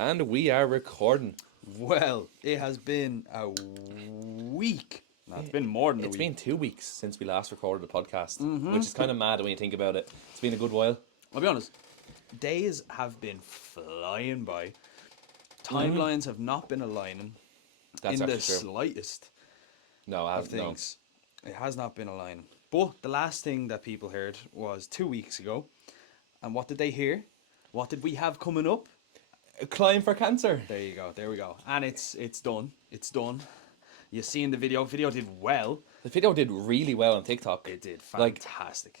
And we are recording. Well, it has been a week. No, it's been more than a It's week. been 2 weeks since we last recorded the podcast, which is kind of mad when you think about it. It's been a good while. I'll be honest, days have been flying by. Timelines have not been aligning That's in the actually true. slightest No, I of have no. things. It has not been aligning. But the last thing that people heard was 2 weeks ago. And what did they hear? What did we have coming up? A climb for cancer. There you go. There we go. And it's done. It's done. You seen the video? Video did well. The video did really well on TikTok. It did Like, fantastic.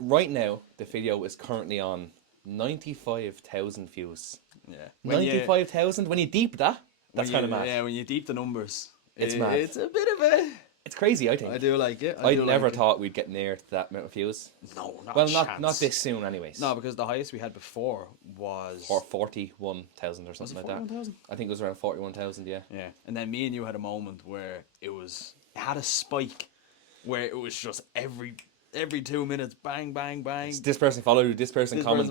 right now, the video is currently on 95,000 views. Yeah. 95,000? When you deep that, that's kind of mad. Yeah, when you deep the numbers, It's mad. It's a bit of a. It's crazy, I think. I do like it. I do never like it. thought we'd get near to that amount of views. No, not Well, a not chance. this soon, anyways. No, because the highest we had before was. Or 41,000 or something like that. 41,000? I think it was around 41,000, yeah. Yeah, and then me and you had a moment where it had a spike, where it was just every 2 minutes, bang, bang, bang. This person followed, this person comments,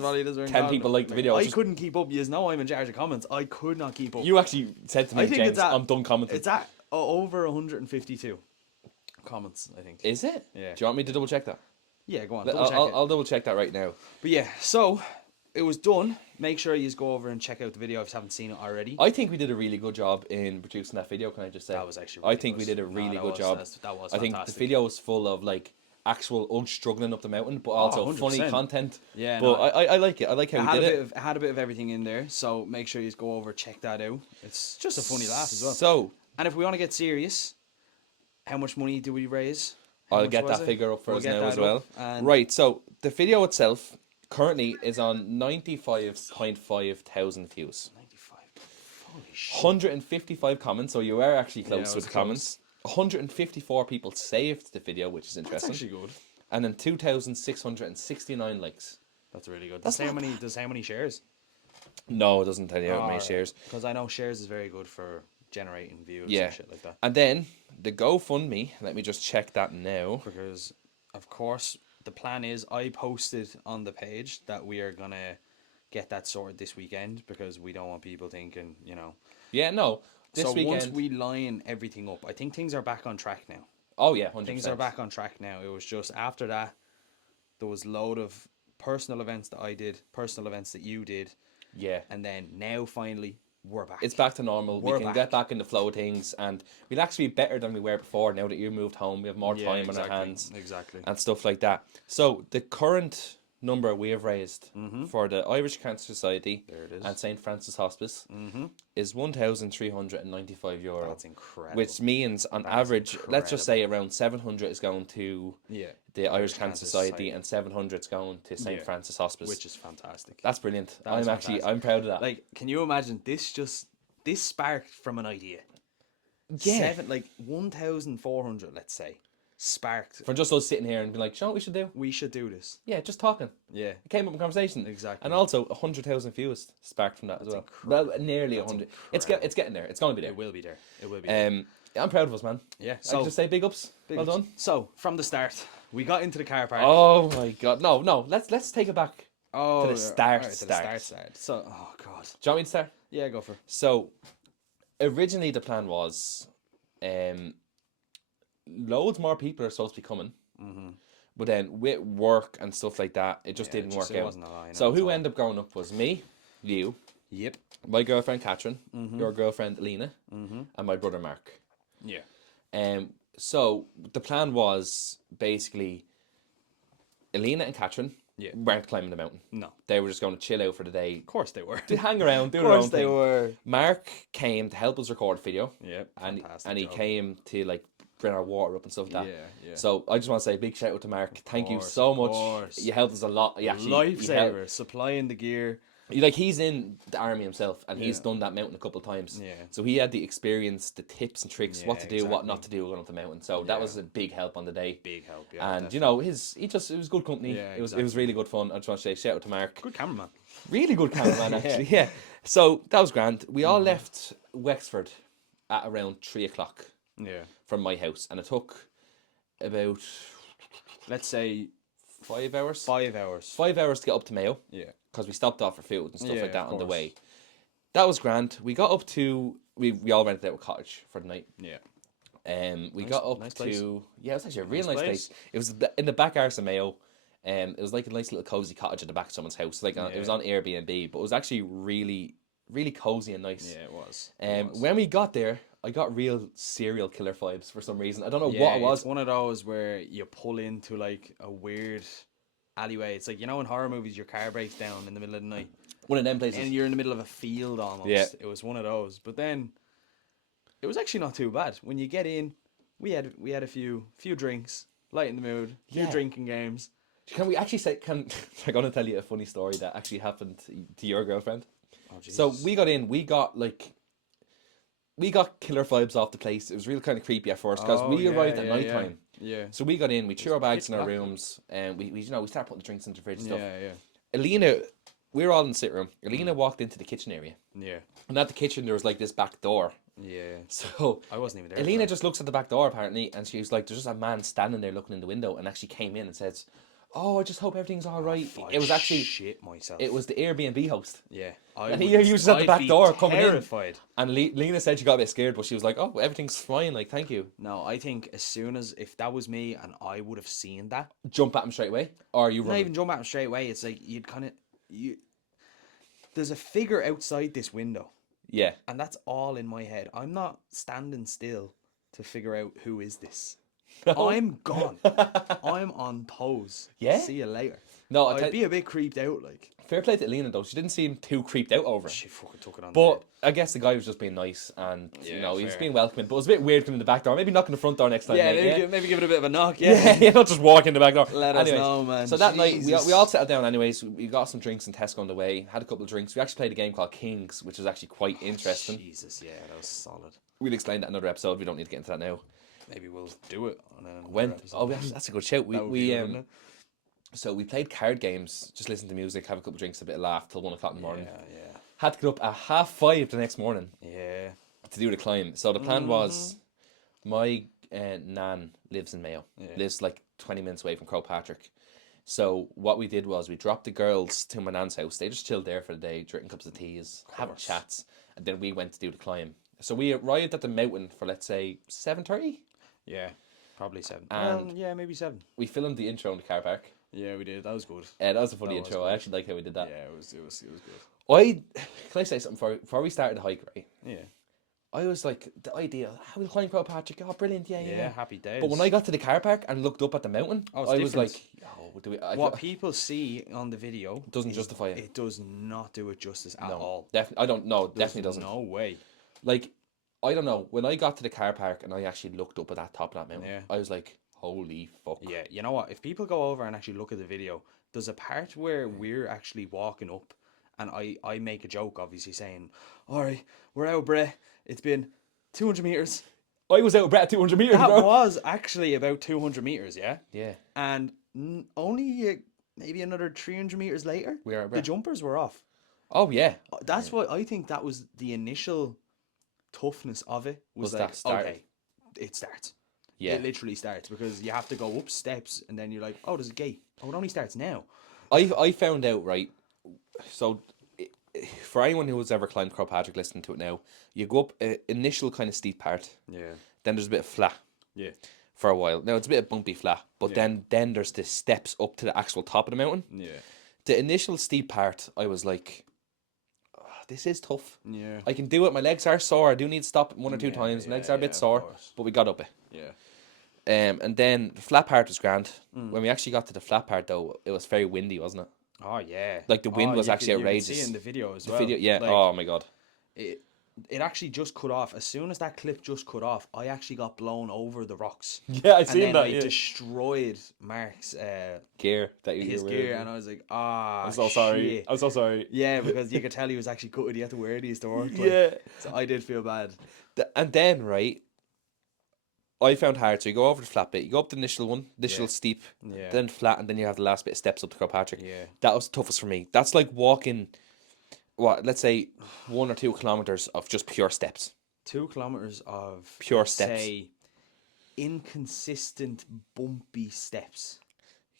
10 people liked the video. I Just- couldn't keep up. You know I'm in charge of comments. I could not keep up. You actually said to me, I think James, it's at- I'm done commenting. It's at over 152 comments, I think. Is it? Yeah. Do you want me to double check that? Yeah, go on. I'll double check that right now. But yeah, so it was done. Make sure you go over and check out the video if you haven't seen it already. I think we did a really good job in producing that video, can I just say? That was actually I really think we good. did a really that good was- job. that was I think the fantastic. video was full of like actual us struggling up the mountain, but also 100%. funny content. Yeah, But no, I like it. I like how we did it. It had a bit of everything in there, so make sure you go over, check that out. It's just a funny laugh as well. So, And if we want to get serious, how much money do we raise? How I'll much get was that it? figure up for We'll us get now that as well. up, and- Right, so the video itself currently is on 95.5 thousand views. 95. Holy shit. 155 comments, so you are actually Yeah, close it with was the close. comments. 154 people saved the video, which is That's interesting. actually good. And then 2,669 likes. That's really good. That's Does how not many shares? No, it doesn't tell you how many shares. Because I know shares is very good for generating views Yeah. and shit like that. And then the GoFundMe, let me just check that now. Because, of course, the plan is I posted on the page that we are going to get that sorted this weekend because we don't want people thinking, Yeah, no. This so weekend. once we line everything up, I think things are back on track now. Oh, yeah, 100%. Things are back on track now. It was just after that, there was load of personal events that I did, personal events that you did, Yeah. and then now finally we're back. It's back to normal. We're We can back. get back in the flow of things, and we'll actually be better than we were before now that you moved home. We have more Yeah, time exactly, on our hands exactly. and stuff like that. So the current number we have raised for the Irish Cancer Society There it is. and St. Francis Hospice is €1,395. That's incredible. Which means on average, let's just say around 700 is going to yeah, the Irish Cancer Society and 700 is going to St. Yeah. Francis Hospice. which is fantastic. That's brilliant. That is I'm proud of that. Like, can you imagine this sparked from an idea? Yeah. 1,400, let's say, sparked. From just us sitting here and being like, you know what we should do? We should do this. Yeah, just talking. Yeah. It came up in conversation. Exactly. And also 100,000 views sparked from that as well. Well, nearly 100. It's getting there. It's going to be there. It will be there. It will be there. I'm proud of us, man. Yeah. So just say big ups. Well done. So, from the start, we got into the car park. Oh my god. No. Let's take it back. Oh, to the start, alright, start. So, oh god. Do you want me to start? Yeah, go for it. So originally the plan was loads more people are supposed to be coming. But then with work and stuff like that, it just didn't work it out. wasn't a line So at who all. ended up going up was me, you, Yep. my girlfriend Catherine, your girlfriend Alina, and my brother Mark. Yeah. So the plan was basically Alina and Catherine Yeah. weren't climbing the mountain. No. They were just going to chill out for the day, Of course they were. to hang around, do Of their own course they thing. were. Mark came to help us record video, Yeah. and fantastic he job. came to like bring our water up and stuff like that. Yeah, yeah. So I just want to say a big shout out to Mark. Thank you course, so of much. course. You helped us a lot. You actually, you helped- Lifesaver, supplying the gear. Like he's in the army himself, and he's Yeah. done that mountain a couple of times. Yeah. So he had the experience, the tips and tricks, what Yeah, to do, what exactly. not to do going up the mountain. So that Yeah. was a big help on the day. Big help, yeah. And you know, it was good company. Yeah, it was exactly. really good fun. I just want to say shout out to Mark. good cameraman. Really good cameraman, Yeah. actually. Yeah. So that was grand. We all left Wexford at around 3:00 Yeah. from my house, and it took about Let's say 5 hours. 5 hours. 5 hours to get up to Mayo Yeah. because we stopped off for food and stuff Yeah, like that of on the course. way. that was grand. We got up to we all rented out a cottage for the night. Yeah. We Nice- got up nice place. to it was actually a real Nice nice place. place. It was in the back arse of Mayo. It was like a nice little cozy cottage at the back of someone's house. Like it was Yeah. on Airbnb, but it was actually really really cozy and nice. Yeah, it was. It was. When we got there, I got real serial killer vibes for some reason. I don't know Yeah, what it was. it's one of those where you pull into like a weird alleyway. It's like, you know, in horror movies, your car breaks down in the middle of the night One of them places. and you're in the middle of a field almost. Yeah. It was one of those. But then it was actually not too bad. When you get in, we had a few drinks, light in the mood, few Yeah. drinking games. Can we actually say? I'm going to tell you a funny story that actually happened to your girlfriend. Oh, So Jesus. we got in. We got killer vibes off the place. It was really kind of creepy at first because Oh, we yeah, arrived at yeah, night yeah. time. Yeah. So we got in. We threw our bags pitch in our black. rooms, and we started putting the drinks into the fridge and stuff. Yeah, yeah. Alina, we were all in the sit room. Alina walked into the kitchen area, Yeah. and at the kitchen there was like this back door. Yeah. So I wasn't even there. Alina so- just looks at the back door apparently, and she was like, "There's just a man standing there looking in the window," and actually came in and says, "Oh, I just hope everything's all right." I It was actually shit myself. it was the Airbnb host, Yeah. and he was at the back door coming in. terrified. And Lena said she got a bit scared, but she was like, "Oh, everything's fine. Like, thank you." No, I think as soon as if that was me and I would have seen that, Jump at him straight away, or you not run. even jump at him straight away. It's like you'd kind of you. There's a figure outside this window, Yeah, and that's all in my head. I'm not standing still to figure out who is this. I'm gone. I'm on toes. Yeah? See you later. no. I'd be a bit creeped out. Like Fair play to Lena though. She didn't seem too creeped out over it. she fucking took it on. But I guess the guy was just being nice, and you Yeah, know he was fair. being welcoming. But it was a bit weird coming in the back door. Maybe knocking the front door next time. yeah, mate, maybe give it a bit of a knock. yeah, Yeah. not just walk in the back door. Let us Anyways, know, man. So that night Jesus. we all settled down. Anyways, we got some drinks in Tesco on the way. Had a couple of drinks. We actually played a game called Kings, which was actually quite interesting. Jesus, yeah, that was solid. We'll explain that in another episode. We don't need to get into that now. Maybe we'll do it on another When episode. oh that's a good shout. That would be good, wouldn't it? So we played card games, just listen to music, have a couple of drinks, a bit of laugh till 1 o'clock in the morning. Yeah, Had to get up at 5:30 the next morning yeah. to do the climb. So the plan was, my nan lives in Mayo, Yeah. lives like 20 minutes away from Crowpatrick. So what we did was we dropped the girls to my nan's house. They just chilled there for the day, drinking cups of teas, having course. chats, and then we went to do the climb. So we arrived at the mountain for let's say 7:30. Yeah, probably 7. And- Yeah, maybe 7. We filmed the intro in the car park. Yeah, we did. That was good. That was a funny That was intro. good. I actually like how we did that. Yeah, it was good. Can I say something before we started the hike, right? Yeah. I was like, the idea, how will climb Crowpatrick? Oh, brilliant, yeah. Yeah, happy days. But when I got to the car park and looked up at the mountain, Oh, it's I was different. like, yo, do we? what people see on the video Doesn't is- justify it. It does not do it justice at no, all. I don't know. There's Definitely doesn't. No way. Like, I don't know. When I got to the car park and I actually looked up at that top of that mountain, Yeah. I was like, holy fuck. Yeah, you know what? If people go over and actually look at the video, there's a part where we're actually walking up, and I make a joke, obviously saying, "All right, we're out of breath. It's been 200 meters." I was out of breath at 200 meters, That bro. was actually about 200 meters, yeah. Yeah. And only maybe another 300 meters later, We are out of the breath. jumpers were off. Oh, yeah. That's why I think that was the initial toughness of it. Was Was like, that start? okay, it starts. Yeah. It literally starts because you have to go up steps and then you're like, oh, there's a gate. Oh, it only starts now. I found out, right, so for anyone who has ever climbed Crowpatrick, listening to it now, you go up an initial kind of steep part, Yeah. then there's a bit of flat Yeah. for a while. Now, it's a bit of bumpy flat, but Yeah. then there's the steps up to the actual top of the mountain. Yeah. The initial steep part, I was like, "Oh, this is tough. Yeah. I can do it. My legs are sore. I do need to stop one or two Yeah, times. My yeah, legs are a yeah, bit of sore, course. but we got up it. Yeah. And then the flat part was grand. Mm. When we actually got to the flat part, though, it was very windy, wasn't it? Oh, yeah. Like, the wind was actually you could see outrageous. it in the video as The well. video, yeah. Like, Oh my god. it actually just cut off. As soon as that clip just cut off, I actually got blown over the rocks. Yeah, I And then I destroyed Mark's gear that you his were gear, wearing. and I was like, ah, I'm so sorry. shit. I'm so sorry. Yeah, because you could tell he was actually gutted. He had to wear these to work. Like. Yeah. So I did feel bad. And then, right, I found hard. So you go over the flat bit, you go up the initial one, initial Yeah. steep, Yeah. then flat, and then you have the last bit of steps up to Kilpatrick. Yeah. That was the toughest for me. That's like walking, what, let's say 1 or 2 kilometers of just pure steps. 2 kilometers of Pure let's steps. say, inconsistent, bumpy steps.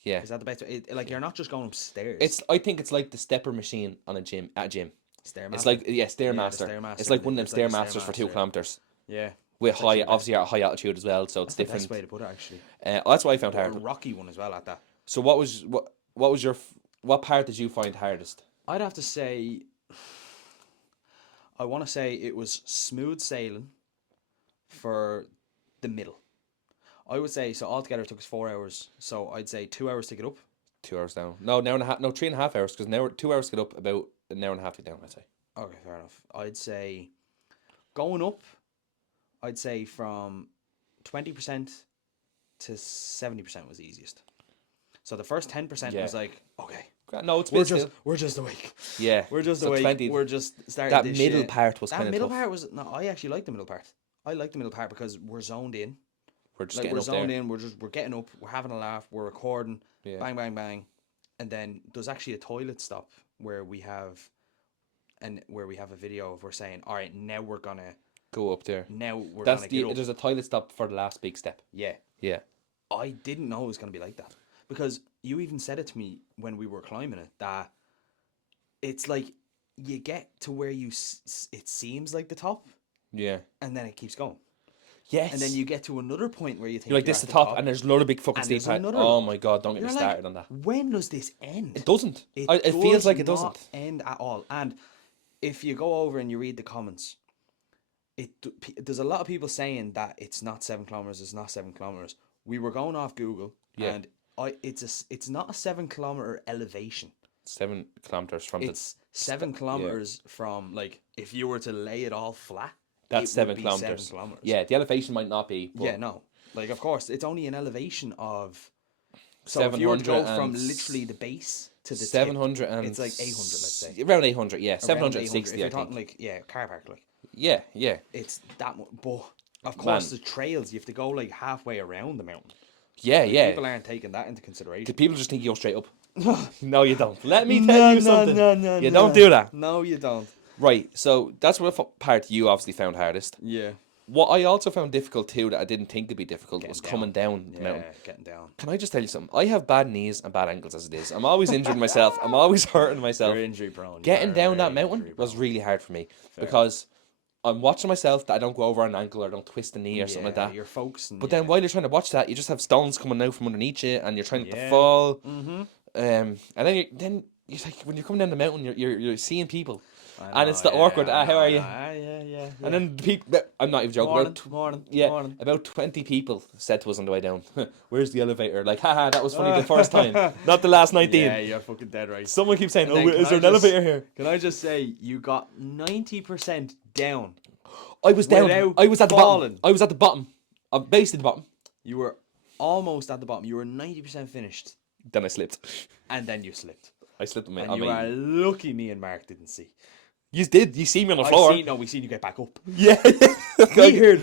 Yeah. Is that the best way? Like, you're not just going upstairs. I think it's like the stepper machine on at a gym. Stairmaster. It's like Yeah, the Stairmaster. Stairmaster. It's like one of them It's like a Stairmasters for 2 Stairmaster. kilometers Yeah. with That's actually high, the best. obviously at high altitude as well. So it's That's the different. best way to put it, actually. That's what I found But a hard. rocky one as well at that. So what was your what part did you find hardest? I'd have to say, I want to say it was smooth sailing for the middle. I would say, so altogether it took us 4 hours. So I'd say 2 hours to get up. 2 hours down. No, an hour and a half. No, 3.5 hours because now 2 hours to get up, about an hour and a half to get down. I'd say. Okay, fair enough. I'd say going up, I'd say from 20% to 70% was easiest. So the first 10% Yeah. was like, okay, No, it's we're still. just awake. Yeah, We're just so awake. 20 We're just starting that this middle shit. part was That kind of middle tough. part was, no, I actually like the middle part. I like the middle part because we're zoned in. We're just Like getting we're up zoned there. in. We're getting up. We're having a laugh. We're recording. Yeah. Bang bang bang, and then there's actually a toilet stop where we have, a video of we're saying, all right, now we're gonna Go up there. gonna get up. There's a toilet stop for the last big step. Yeah, Yeah. I didn't know it was gonna be like that because you even said it to me when we were climbing it that it's like you get to where it seems like the top, Yeah. and then it keeps going. Yes. And then you get to another point where you think you're like this at the top, and there's another big fucking and steep there's part. another Oh load. my god! Don't get me You're started like, on that. when does this end? It doesn't. It does feels like it not doesn't. end at all. And if you go over and you read the comments, there's a lot of people saying that it's not 7 kilometers. It's not 7 kilometers. We were going off Google, Yeah. and it's not a 7 kilometer elevation. 7 kilometers from It's 7 kilometers from, like, if you were to lay it all flat. That's it 7 would be kilometers. 7 kilometers. Yeah, the elevation might not be. But Yeah, no. Like, of course, it's only an elevation of. So if you were to go from literally the base to the 700 tip, and it's like 800, let's say. around 800. Yeah, Around 760. 800. If I you're think. talking like, yeah, car park, like, Yeah, yeah. it's that much. But of course, Man. the trails, you have to go like halfway around the mountain. Yeah, Like, yeah. people aren't taking that into consideration. People just think you go straight up. No, you don't. Let me tell you something. You don't do that. No, you don't. Right. So that's what part you obviously found hardest. Yeah. What I also found difficult too, that I didn't think would be difficult, was coming down the Yeah, mountain. getting down. Can I just tell you something? I have bad knees and bad ankles as it is. I'm always injuring myself. I'm always hurting myself. You're injury prone. Getting You're down that very mountain injury was prone. really hard for me because I'm watching myself that I don't go over an ankle or don't twist a knee or something like that. You're focusing. But then while you're trying to watch that, you just have stones coming out from underneath you, and you're trying not to Yeah. fall. Mm-hmm. And then you're like, when you're coming down the mountain, you're seeing people, I and it's the awkward. How are you? Yeah. And then the people. I'm not even joking. Morning. About 20 people said to us on the way down, "Where's the elevator?" Like, haha, that was funny the first time, not the last 19. Yeah, you're fucking dead right. Someone keeps saying, And "Oh, then is can there I an just- elevator here?" Can I just say you got 90% down? I was down. Without I was at the falling. bottom. I was at the bottom. I'm basically the bottom. You were almost at the bottom. You were 90% finished, Then I slipped. and then you slipped. I slipped on my. And on you my- are lucky me and Mark didn't see. You did. You see me on the floor. We seen you get back up. Yeah. We heard,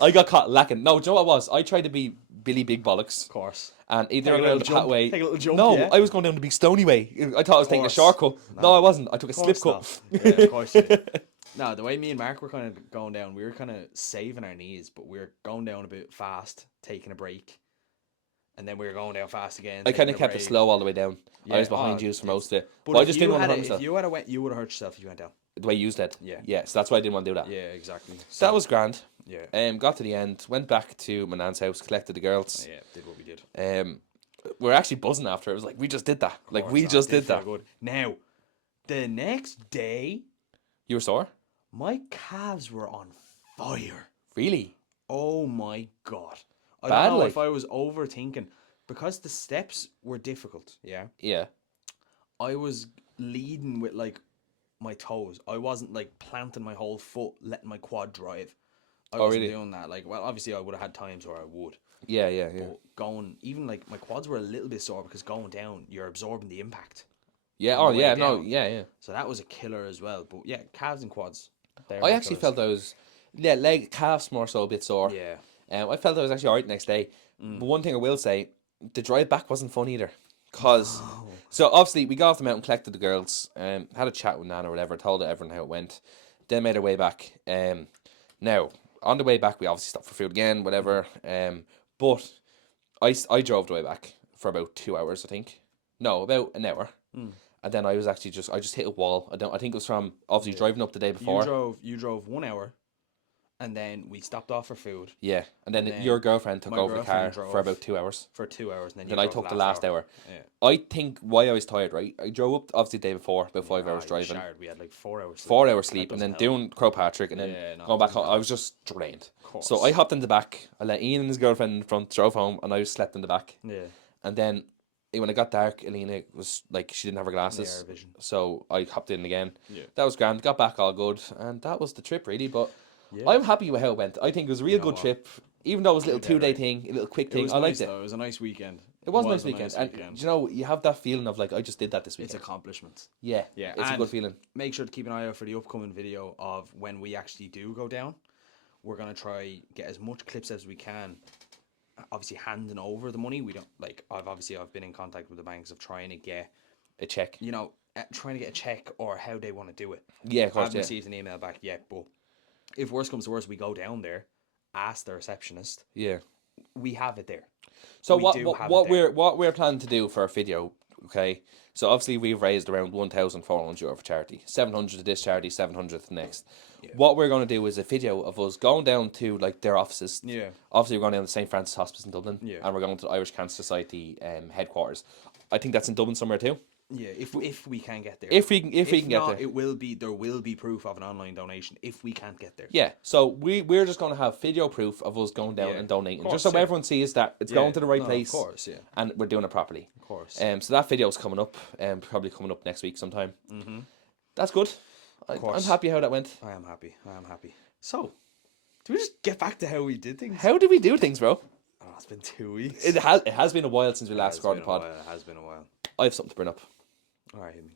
I got caught lacking. No, do you know what it was? I tried to be Billy Big Bollocks. of course. And either Take a I little went the jump, pat way. take a little jump, No, yeah. I was going down the big stony way. I thought I was taking a course. shortcut. No, I wasn't. I took a slip cut. Yeah, of course you did. No, the way me and Mark were kind of going down, we were kind of saving our knees, but we were going down a bit fast, taking a break, and then we were going down fast again. I kind of kept it slow all the way down. I Yeah, was behind oh, you for most of it. But But I if just you didn't want to had hurt it- myself. If you had went, you would have hurt yourself if you went down. The way you did. Yeah. Yeah, so that's why I didn't want to do that. Yeah, exactly. So that was grand. Yeah. Got to the end, went back to my nan's house, collected the girls. Yeah, did what we did. We're actually buzzing after. It was like, we just did that. Like, we just did that. Good. Now, the next day, You were sore? my calves were on fire. Really? Oh my god. I Bad, don't know like? if I was overthinking because the steps were difficult. Yeah. Yeah. I was leading with like my toes. I wasn't like planting my whole foot, letting my quad drive. I wasn't really? doing that. Like, well, obviously I would have had times where I would. Yeah. But going, even like my quads were a little bit sore because going down, you're absorbing the impact. Yeah. on Oh, the way yeah. No. down. Yeah. So that was a killer as well. But yeah, calves and quads. I actually felt I was, calves more so a bit sore. Yeah. I felt I was actually alright the next day. But one thing I will say, the drive back wasn't fun either. Cause so obviously we got off the mountain, collected the girls, had a chat with Nan or whatever, told everyone how it went. Then made our way back. Now on the way back we obviously stopped for food again, whatever. But I drove the way back for about 2 hours, I think. No, about an hour. and then I just hit a wall. I think it was from obviously driving up the day before. You drove 1 hour, and then we stopped off for food. Yeah, and then then your girlfriend took my over the car girlfriend for drove about 2 hours. for 2 hours, and then you Then I drove took the last hour. Yeah. I think why I was tired, right? I drove up obviously the day before, about 5 hours You driving, showered. We had like 4 hours sleep. 4 hours That sleep, and then doesn't help. doing Crowpatrick, and then Yeah, no, going it back doesn't home. I help. was just drained. Of So I course. hopped in the back. I let Ian and his girlfriend in front drove home, and I slept in the back. Yeah. And then when it got dark, Alina was like she didn't have her glasses, Yeah, vision. so I hopped in again. Yeah. That was grand. Got back all good, and that was the trip really. But Yeah. I'm happy with how it went. I think it was a real know good what? trip, even though it was a little You're dead 2-day right. thing, a little quick It thing. was I liked nice it. though. It was a nice weekend. It was a nice a weekend, nice and weekend. you know you have that feeling of like I just did that this It's weekend. accomplishments. Yeah, Yeah, it's a and good feeling. make sure to keep an eye out for the upcoming video of when we actually do go down. We're gonna try get as much clips as we can. Obviously, handing over the money. We don't like. I've been in contact with the banks of trying to get A check. trying to get a check or how they want to do it. Yeah, of I course. haven't Yeah, received an email back yet, but if worst comes to worst, we go down there, ask the receptionist. yeah. We have it there. So We what do what, have what it there. we're planning to do for our video, okay? So obviously we've raised around €1,400 for charity, 700 to this charity, 700 to the next. Yeah. What we're going to do is a video of us going down to like their offices. Yeah. Obviously we're going down to St Francis Hospice in Dublin, Yeah. and we're going to the Irish Cancer Society headquarters. I think that's in Dublin somewhere too. Yeah, if we can get there. If we can get not, there. it will be there will be proof of an online donation if we can't get there. Yeah, so we're just going to have video proof of us going down Yeah, and donating, of course, just so yeah. everyone sees that it's going to the right place. Of course, yeah. And we're doing it properly. Of course. So that video is coming up, probably coming up next week sometime. Mm-hmm. That's good. I'm course. happy how that went. I am happy. So, do we just get back to how we did things? How do we do things, bro? Oh, it's been 2 weeks. It has been a while since we last recorded the pod. It has been a while. I have something to bring up. All right, hit me.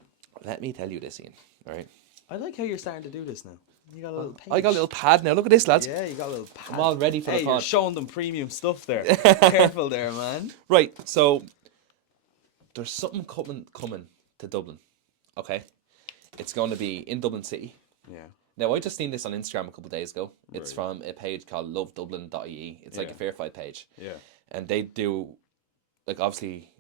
Let me tell you this, Ian. All right. I like how you're starting to do this now. You got a little page. I got a little pad now. Look at this, lads. Yeah, you got a little pad. I'm all ready for the Hey, pod. you're showing them premium stuff there. Careful there, man. Right, so there's something coming to Dublin. Okay, it's going to be in Dublin City. Yeah. Now I just seen this on Instagram a couple of days ago. It's Right. from a page called lovedublin.ie. It's like a Yeah. verified page, Yeah. and they do, like obviously,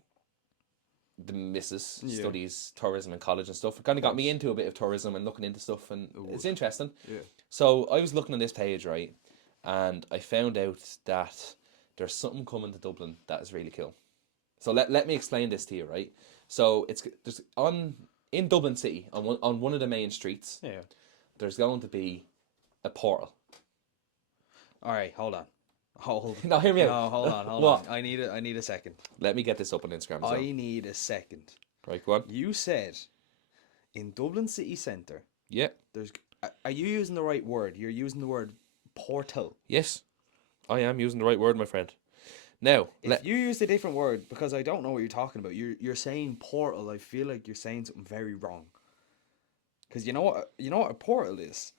the missus Yeah. studies tourism in college and stuff. It kind of got me into a bit of tourism and looking into stuff, and it's interesting. Yeah. So I was looking on this page, right, and I found out that there's something coming to Dublin that is really cool. So let me explain this to you, right? So there's in Dublin City on one of the main streets. Yeah. There's going to be a portal. All right, hold on. No, hear me out. No, hold on. What? I need a second. Let me get this up on Instagram as well. I need a second. Right, go on. You said in Dublin city centre, Yeah. there's. Are you using the right word? You're using the word portal. Yes. I am using the right word, my friend. Now, If you used a different word, because I don't know what you're talking about, you're saying portal. I feel like you're saying something very wrong. Because you know what a portal is.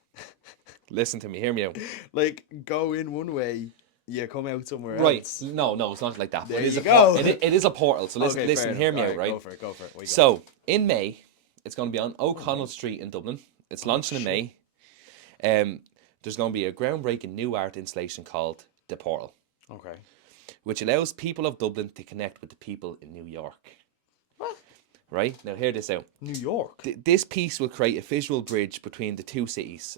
listen to me. Hear me out. Like go in one way, you come out somewhere Right. else. No, it's not like that. There it is you a go. it is a portal. So listen, Okay, fair hear enough. me out, Alright, right? Go for it. What you got? So in May, it's going to be on O'Connell Street in Dublin. It's launching in May. There's going to be a groundbreaking new art installation called The Portal, Okay. which allows people of Dublin to connect with the people in New York. What? Right? Now hear this out. New York. This piece will create a visual bridge between the two cities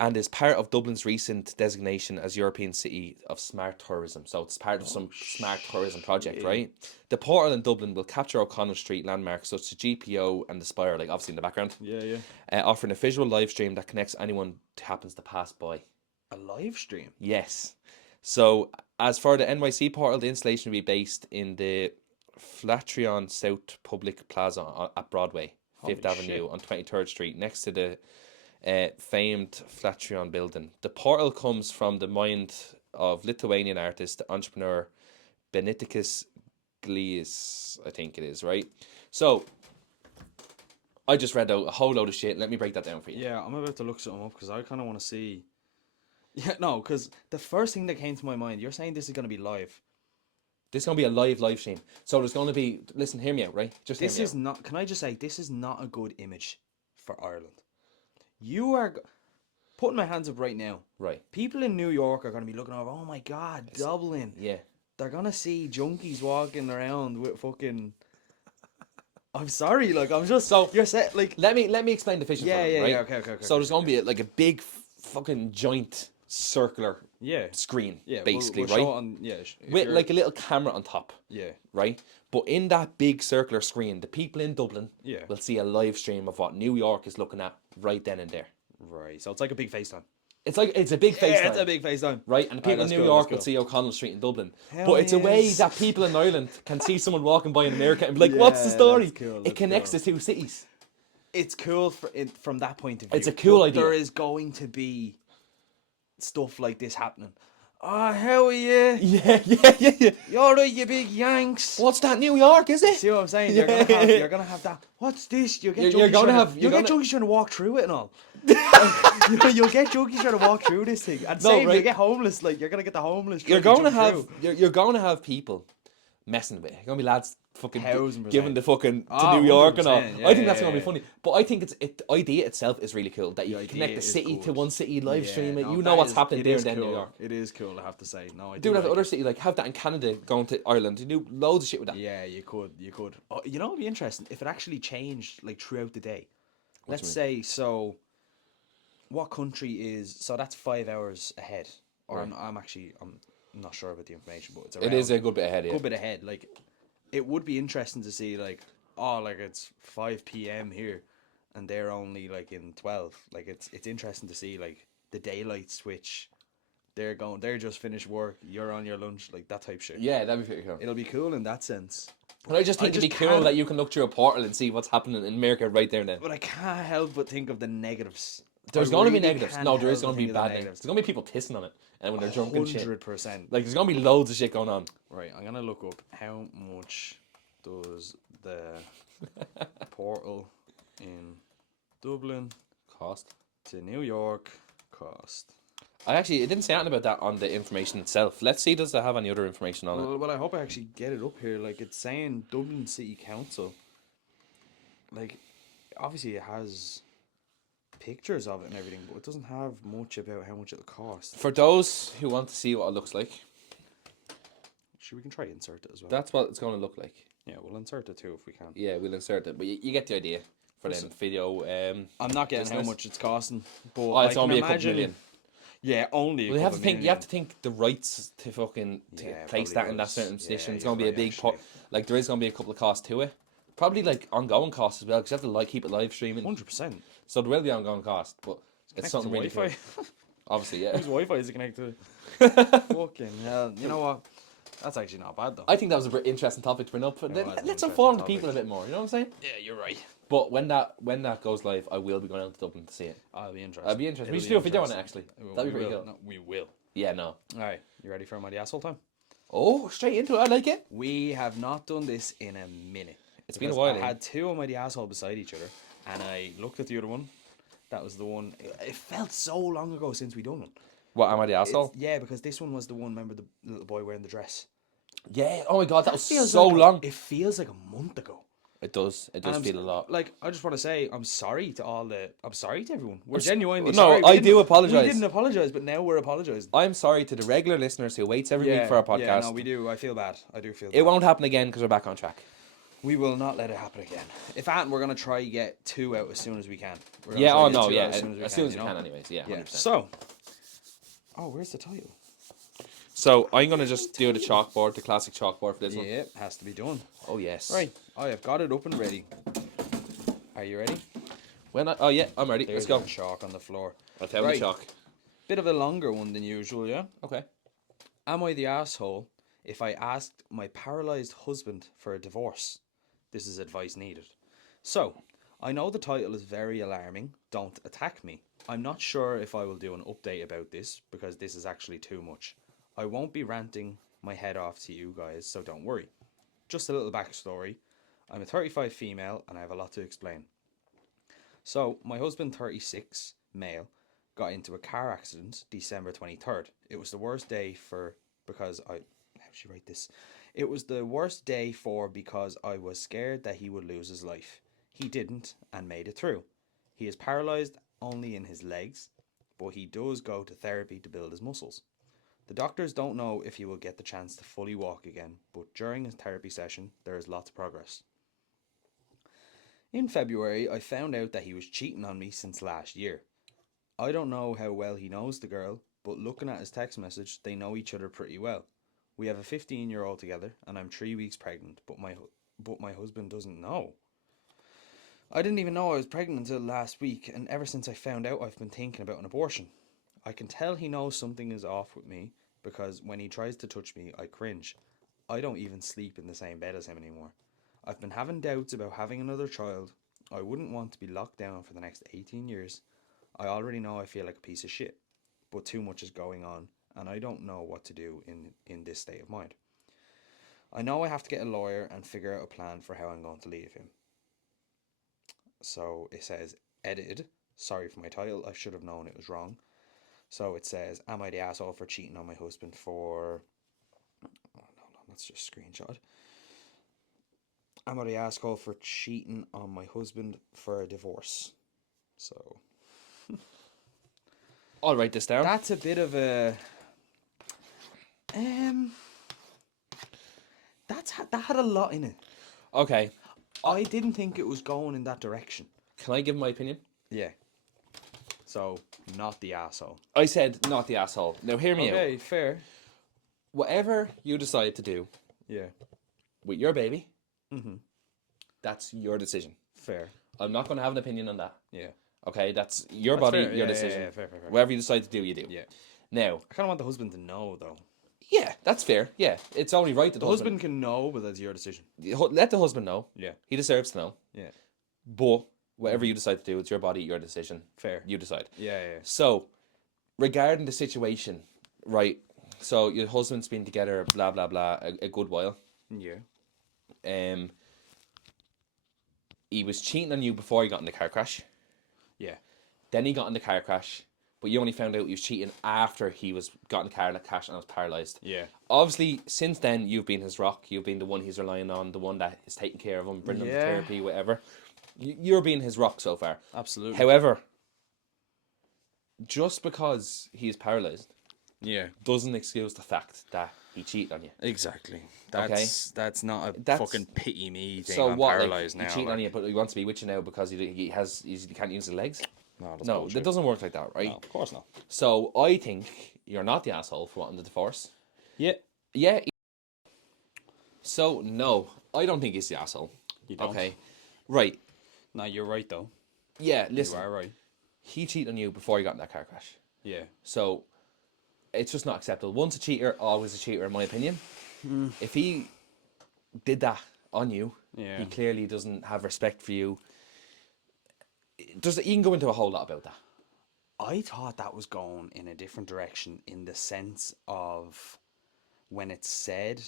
and is part of Dublin's recent designation as European City of Smart Tourism. So it's part of some smart tourism project, right? The portal in Dublin will capture O'Connell Street landmarks such as GPO and the Spire, like obviously in the background, Yeah. offering a visual live stream that connects anyone who happens to pass by. A live stream. Yes. So as for the NYC portal, the installation will be based in the Flatiron South Public Plaza at Broadway, Fifth Holy Avenue shit. on 23rd Street, next to the famed Flatiron building. The portal comes from the mind of Lithuanian artist, entrepreneur Benedictus Glies, I think it is, right? So I just read out a whole load of shit. Let me break that down for you. Yeah, I'm about to look something up because I kind of want to see. Yeah, no, because the first thing that came to my mind, you're saying this is going to be live. This is going to be a live stream. So there's going to be, listen, hear me out, right? Just hear This me is out. not. Can I just say this is not a good image for Ireland. You are putting my hands up right now. Right. People in New York are going to be looking over. Oh my God, Dublin. Yeah. They're gonna see junkies walking around with fucking I'm sorry, like I'm just So- you're set like Let me explain the fishing Yeah, for them, yeah, right? yeah, okay, So there's okay, gonna be like a big fucking joint circular yeah, screen, yeah. basically, We'll show right? it on if With you're like a little camera on top, yeah, right? But in that big circular screen, the people in Dublin Yeah. will see a live stream of what New York is looking at right then and there. right. So it's like a big FaceTime. It's a big FaceTime. Yeah, it's a big FaceTime. Right, and the people in that's New cool, York that's will cool. see O'Connell Street in Dublin. Hell But it's a way yes. that people in Ireland can see someone walking by in America and be like, Yeah, what's the story? that's cool, It that's connects cool. the two cities. It's cool from that point of view. It's a cool But idea. There is going to be stuff like this happening. Oh, how are you? Yeah. You're right, you big Yanks. What's that, New York, is it? See what I'm saying? Yeah. You're gonna have that. What's this? You get You're junkies gonna trying have- to, you're you get gonna- junkies trying to walk through it and all. You'll get junkies trying to walk through this thing. And No, same, you right. get homeless. Like you're gonna get the homeless. You're trying going to jump have through. you're going to have people messing with it. You're going to be lads fucking 1000%. giving the fucking to Ah, New York and all. 100%, I think yeah, that's going to yeah, be funny. But I think the idea itself is really cool that you The connect idea the is city to good. one city, live Yeah, stream it. no, You that know what's is- happening it there is and then cool. New York. It is cool, I have to say. No, I Do that like to other it. cities, like have that in Canada, going to Ireland. You do loads of shit with that. Yeah, you could. Oh, you know, it'd be interesting if it actually changed like throughout the day. Let's you say so. What country is so? That's 5 hours ahead. Or Right. I'm not sure about the information, but it's It is a good bit ahead, yeah. good bit ahead. Like, it would be interesting to see like, oh, like it's 5 p.m. here, and they're only like in 12. Like it's interesting to see like the daylight switch. They're just finished work. You're on your lunch, like that type shit. Yeah, that'd be pretty cool. It'll be cool in that sense. But I just think it'd be just cool can't- that you can look through a portal and see what's happening in America right there and then. But I can't help but think of the negatives. There's I going to be really negatives. can't No, there is help going to but be think of the bad negatives. negatives. There's going to be people pissing on it and when they're drunk and shit. 100%. Like, there's going to be loads of shit going on. Right, I'm gonna look up how much does the portal in Dublin Cost. to New York cost. It didn't say anything about that on the information itself. Let's see, does it have any other information on it? Well, I hope I actually get it up here. Like it's saying Dublin City Council. Like, obviously it has pictures of it and everything, but it doesn't have much about how much it'll cost. For those who want to see what it looks like, Sure, we can try insert it as well. that's what it's going to look like. Yeah, we'll insert it too if we can. Yeah, we'll insert it, but you get the idea for the video. I'm not getting how business. much it's costing, but Oh, it's I going can to be a couple imagine. million. Yeah, only. Well, you have to think. You have to think the rights to fucking Yeah, place probably that in that does. certain Yeah, position. It's you're going to be a right, big actually. like there is going to be a couple of costs to it. Probably like ongoing costs as well because you have to like keep it live streaming. 100%. So there will be ongoing cost, but it's something really cool. Wi-Fi. Obviously, yeah. Whose Wi-Fi is it connected to? Fucking hell. You know what? That's actually not bad though. I think that was a very interesting topic to bring up. But was an let's interesting inform the topic. people a bit more. You know what I'm saying? Yeah, you're right. But when that goes live, I will be going out to Dublin to see it. I'll be interested. I'd be interested. We It'll should be do a video on it interesting. actually. That'd be We pretty will. cool. No, we will. Yeah, no. Alright, you ready for my asshole time? Oh, straight into it. I like it. We have not done this in a minute. It's been a Because while, I eh? had two of my asshole beside each other, and I looked at the other one. That was the one. It felt so long ago since we done one. What am I the asshole? Yeah, because this one was the one. Remember the little boy wearing the dress? Yeah. Oh my god, that was Feels so like long. It feels like a month ago. It does. It does And feel a lot. Like, I just want to say, I'm sorry to I'm sorry to everyone. We're s- genuinely no, sorry. I do apologise. We didn't apologise, but now we're apologising. I'm sorry to the regular listeners who waits every week for our podcast. Yeah, no, we do. I feel bad. I do feel bad. It won't happen again because we're back on track. We will not let it happen again. If that, we're going to try get 2 out as soon as we can. We're gonna Yeah. try Oh get no. 2 Yeah. out As soon as you we know? can, anyways. Yeah. Yeah. 100%. So, where's the title? So I'm gonna just do the chalkboard, the classic chalkboard for this one. Yeah, it has to be done. Oh yes. Right, I have got it up and ready. Are you ready? Oh yeah, I'm ready. There's Let's go. the chalk on the floor. I'll tell Right. the chalk. Bit of a longer one than usual, yeah? Okay. Am I the asshole if I asked my paralysed husband for a divorce? This is advice needed. So, I know the title is very alarming. Don't attack me. I'm not sure if I will do an update about this because this is actually too much. I won't be ranting my head off to you guys, so don't worry. Just a little backstory. I'm a 35 female and I have a lot to explain. So, my husband, 36, male, got into a car accident December 23rd. It was the worst day because I... How should I write this? It was the worst day because I was scared that he would lose his life. He didn't and made it through. He is paralysed only in his legs, but he does go to therapy to build his muscles. The doctors don't know if he will get the chance to fully walk again, but during his therapy session, there is lots of progress. In February, I found out that he was cheating on me since last year. I don't know how well he knows the girl, but looking at his text message, they know each other pretty well. We have a 15-year-old together, and I'm 3 weeks pregnant, but my husband doesn't know. I didn't even know I was pregnant until last week, and ever since I found out, I've been thinking about an abortion. I can tell he knows something is off with me, because when he tries to touch me, I cringe. I don't even sleep in the same bed as him anymore. I've been having doubts about having another child. I wouldn't want to be locked down for the next 18 years. I already know I feel like a piece of shit, but too much is going on, and I don't know what to do in this state of mind. I know I have to get a lawyer and figure out a plan for how I'm going to leave him. So it says, edited. Sorry for my title, I should have known it was wrong. So it says, am I the asshole for cheating on my husband for... Oh, no, that's just a screenshot. Am I the asshole for cheating on my husband for a divorce? So... I'll write this down. That's a bit of a... that had a lot in it. Okay. I didn't think it was going in that direction. Can I give my opinion? Yeah. So, not the asshole. I said not the asshole. Now hear me out. Okay, fair. Whatever you decide to do Yeah. with your baby, Mm-hmm. that's your decision. Fair. I'm not going to have an opinion on that. Yeah. Okay, that's your That's body, fair. your Yeah, decision. yeah, fair. Whatever you decide to do, you do. Yeah. Now, I kind of want the husband to know, though. yeah, that's fair. Yeah, it's only right that The husband can know, but that's your decision. let the husband know. Yeah. He deserves to know. Yeah. But whatever you decide to do, it's your body, your decision. Fair. You decide. Yeah. So, regarding the situation, right? So your husband's been together, blah blah blah, a good while. Yeah. He was cheating on you before he got in the car crash. Yeah. Then he got in the car crash, but you only found out he was cheating after he got in the car crash and was paralyzed. Yeah. Obviously, since then you've been his rock. You've been the one he's relying on, the one that is taking care of him, bringing him to therapy, whatever. You're being his rock so far. Absolutely. However, just because he's paralyzed, Yeah. doesn't excuse the fact that he cheated on you. Exactly. That's not a That's- fucking pity me thing. So I'm what? paralyzed Like, now. he cheated on you, but he wants to be with you now because he can't use his legs. No, that's No, bullshit. that doesn't work like that, right? No, of course not. So I think you're not the asshole for wanting the divorce. Yeah. Yeah. So no, I don't think he's the asshole. You don't. Okay. Right. No, you're right though. Yeah. You Listen. are right. He cheated on you before he got in that car crash. Yeah. So it's just not acceptable. Once a cheater, always a cheater, in my opinion. If he did that on you, Yeah. he clearly doesn't have respect for you. You can go into a whole lot about that. I thought that was going in a different direction in the sense of when it said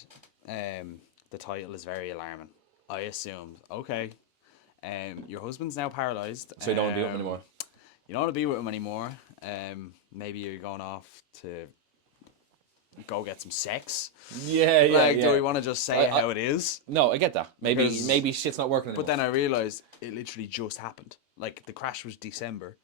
the title is very alarming. I assumed, okay, your husband's now paralyzed. So you don't want to be with him anymore. You don't want to be with him anymore. Maybe you're going off to go get some sex. Yeah, Do we want to just say how it is? No, I get that. Because- Maybe shit's not working anymore. But then I realized it literally just happened. Like the crash was December,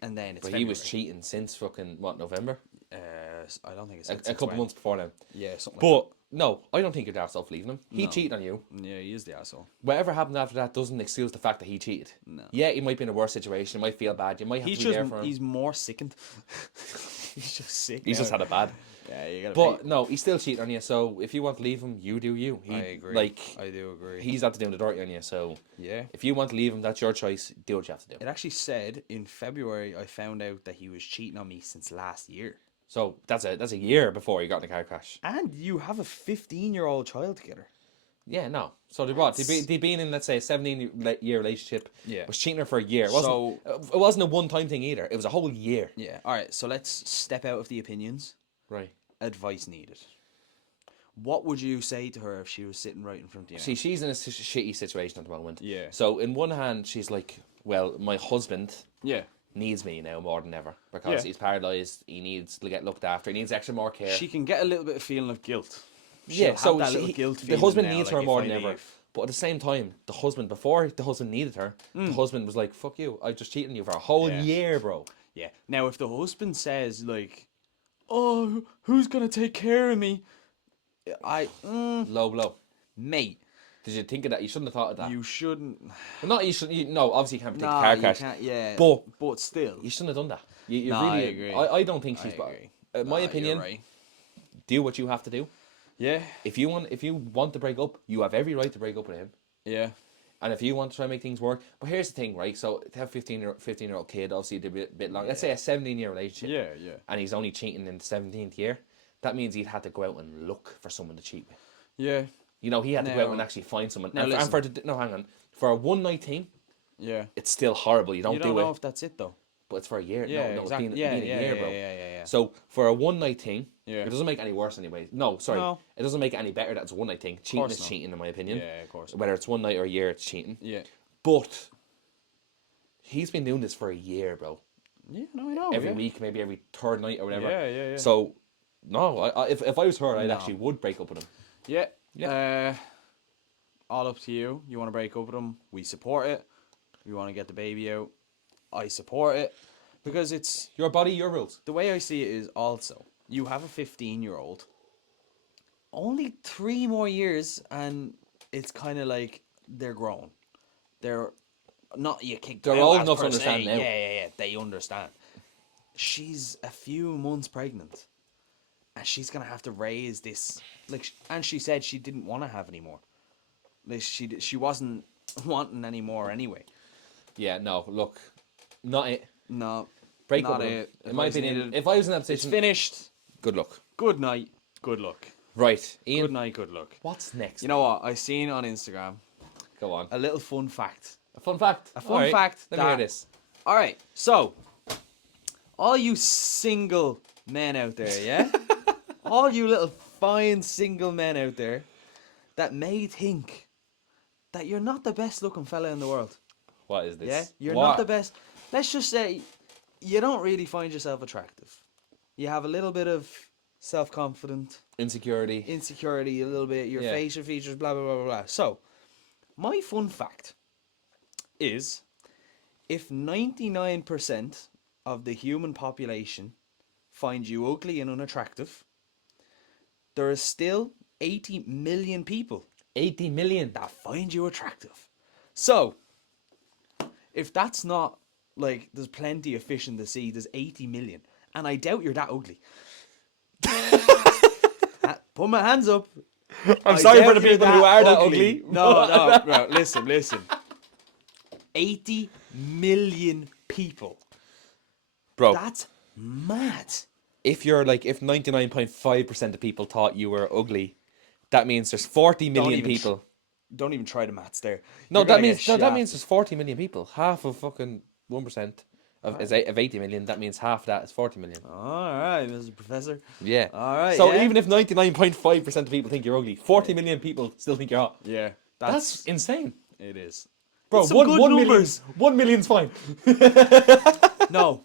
and then it's But February. he was cheating since fucking November? I don't think it's A couple months before then. Yeah, something. But no, I don't think you're the arsehole for leaving him. He No. cheated on you. Yeah, he is the asshole. Whatever happened after that doesn't excuse the fact that he cheated. No. Yeah, he might be in a worse situation. He might feel bad. You might have He's to be there just for him. he's more sickened. He's just sick. He's just now. had it bad. Yeah, you gotta. But no, he's still cheating on you. So if you want to leave him, you do you. I agree. Like I do agree. he's not doing the dirty on you. So Yeah. if you want to leave him, that's your choice. Do what you have to do. It actually said in February I found out that he was cheating on me since last year. So that's a year before he got in the car crash. And you have a 15-year-old child together. Yeah, no. So they been in, let's say, a 17-year relationship. Yeah. Was cheating her for a year. It wasn't a one-time thing either. It was a whole year. Yeah. All right. So let's step out of the opinions. Right. Advice needed. What would you say to her if she was sitting right in front of you? See, she's in a shitty situation at the moment. Yeah. So in one hand, she's like, well, my husband Yeah. needs me now more than ever because Yeah. he's paralyzed. He needs to get looked after. He needs extra more care. She can get a little bit of feeling of guilt. Yeah, She'll so have that little guilt the feeling husband now, needs like, her if more I than ever. leave. But at the same time, before the husband needed her, the husband was like, fuck you, I just cheated on you for a whole Yeah. year, bro. Yeah. Now, if the husband says like, "Oh, who's gonna take care of me?" Low blow. Mate, Did you think of that? You shouldn't have thought of that. You shouldn't. Well, not you should. No, obviously you can't predict Nah, car you crash. can't. Yeah, But still. you shouldn't have done that. You Nah, really. I agree. I don't think she's. agree. In my Nah, opinion, you're right. do what you have to do. Yeah, If you want to break up, you have every right to break up with him. yeah, And if you want to try and make things work, but here's the thing, right? So to have 15-year-old kid, obviously a bit long. Let's say a 17-year relationship. yeah. And he's only cheating in the 17th year. That means he'd had to go out and look for someone to cheat with. Yeah, You know, he had to go out Now- and actually find someone. now And listen. hang on. For a one night thing, yeah. it's still horrible. You don't, You don't do know it. if that's it though. But it's for a year. Yeah, no, exactly. it's Yeah, been a year, bro. yeah. So for a one night thing, Yeah. it doesn't make it any worse anyway. No, sorry. No. It doesn't make it any better that it's a one night thing. Cheating course is not. cheating in my opinion. Yeah, of course. Whether it's one night or a year, it's cheating. Yeah, But he's been doing this for a year, bro. yeah. No, I know. Every yeah. week, maybe every third night or whatever. Yeah. So, no, if I was her, I No. actually would break up with him. Yeah. Yeah. All up to you. You want to break up with them? We support it. We want to get the baby out. I support it because it's Your body, your rules. the way I see it is also you have a 15-year-old. Only 3 more years, and it's kind of like they're grown. They're not you kick. them They're out old as enough to per se. understand now. Yeah. They understand. She's a few months pregnant, and she's gonna have to raise this. Like, and she said she didn't want to have any more. Like she wasn't wanting any more anyway. Yeah, no, look, not it. No, Break not up with him. it. In my opinion, if I was in that it's position, finished. good luck. Good night. Good luck. Right, Ian. Good night. Good luck. What's next? You know what? I seen on Instagram Go on. a little fun fact. A fun fact. A fun fact. Let me hear that- this. All right, so all you single men out there, yeah, all you little fine single men out there that may think that you're not the best looking fella in the world. What is this? Yeah, you're What? not the best. Let's just say you don't really find yourself attractive. You have a little bit of self-confidence, Insecurity. insecurity, a little bit, your Yeah. facial features, blah, blah, blah, blah, blah. So, my fun fact is if 99% of the human population find you ugly and unattractive, there is still 80 million people 80 million. that find you attractive. So, if that's not like there's plenty of fish in the sea, there's 80 million. And I doubt you're that ugly. Put my hands up. I'm I sorry for doubt the you're people who are that ugly. No, listen. 80 million people. Bro, That's mad. if 99.5% of people thought you were ugly, that means there's 40 million even people. Don't even try the maths there. No, You're that gonna means get that means shafted. there's 40 million people. Half of fucking 1% of 80 million. That means half that is 40 million. All right, Mr. Professor. Yeah. All right, So yeah. even if 99.5% of people think you're ugly, 40 million people still think you're hot. Yeah, That's insane. it is. Bro, It's some good one million, numbers. 1 million's fine. No,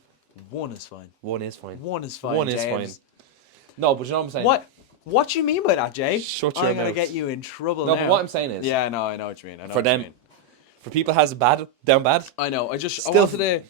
one is fine. One is fine. One is fine. One is James. fine. No, but you know what I'm saying? What do you mean by that, Jay? Shut your I'm gonna mouth. get you in trouble No, now. but what I'm saying is, Yeah, no, I know what you mean. I know for what you them, mean. for people has it bad, down bad, I know. I still wanted today.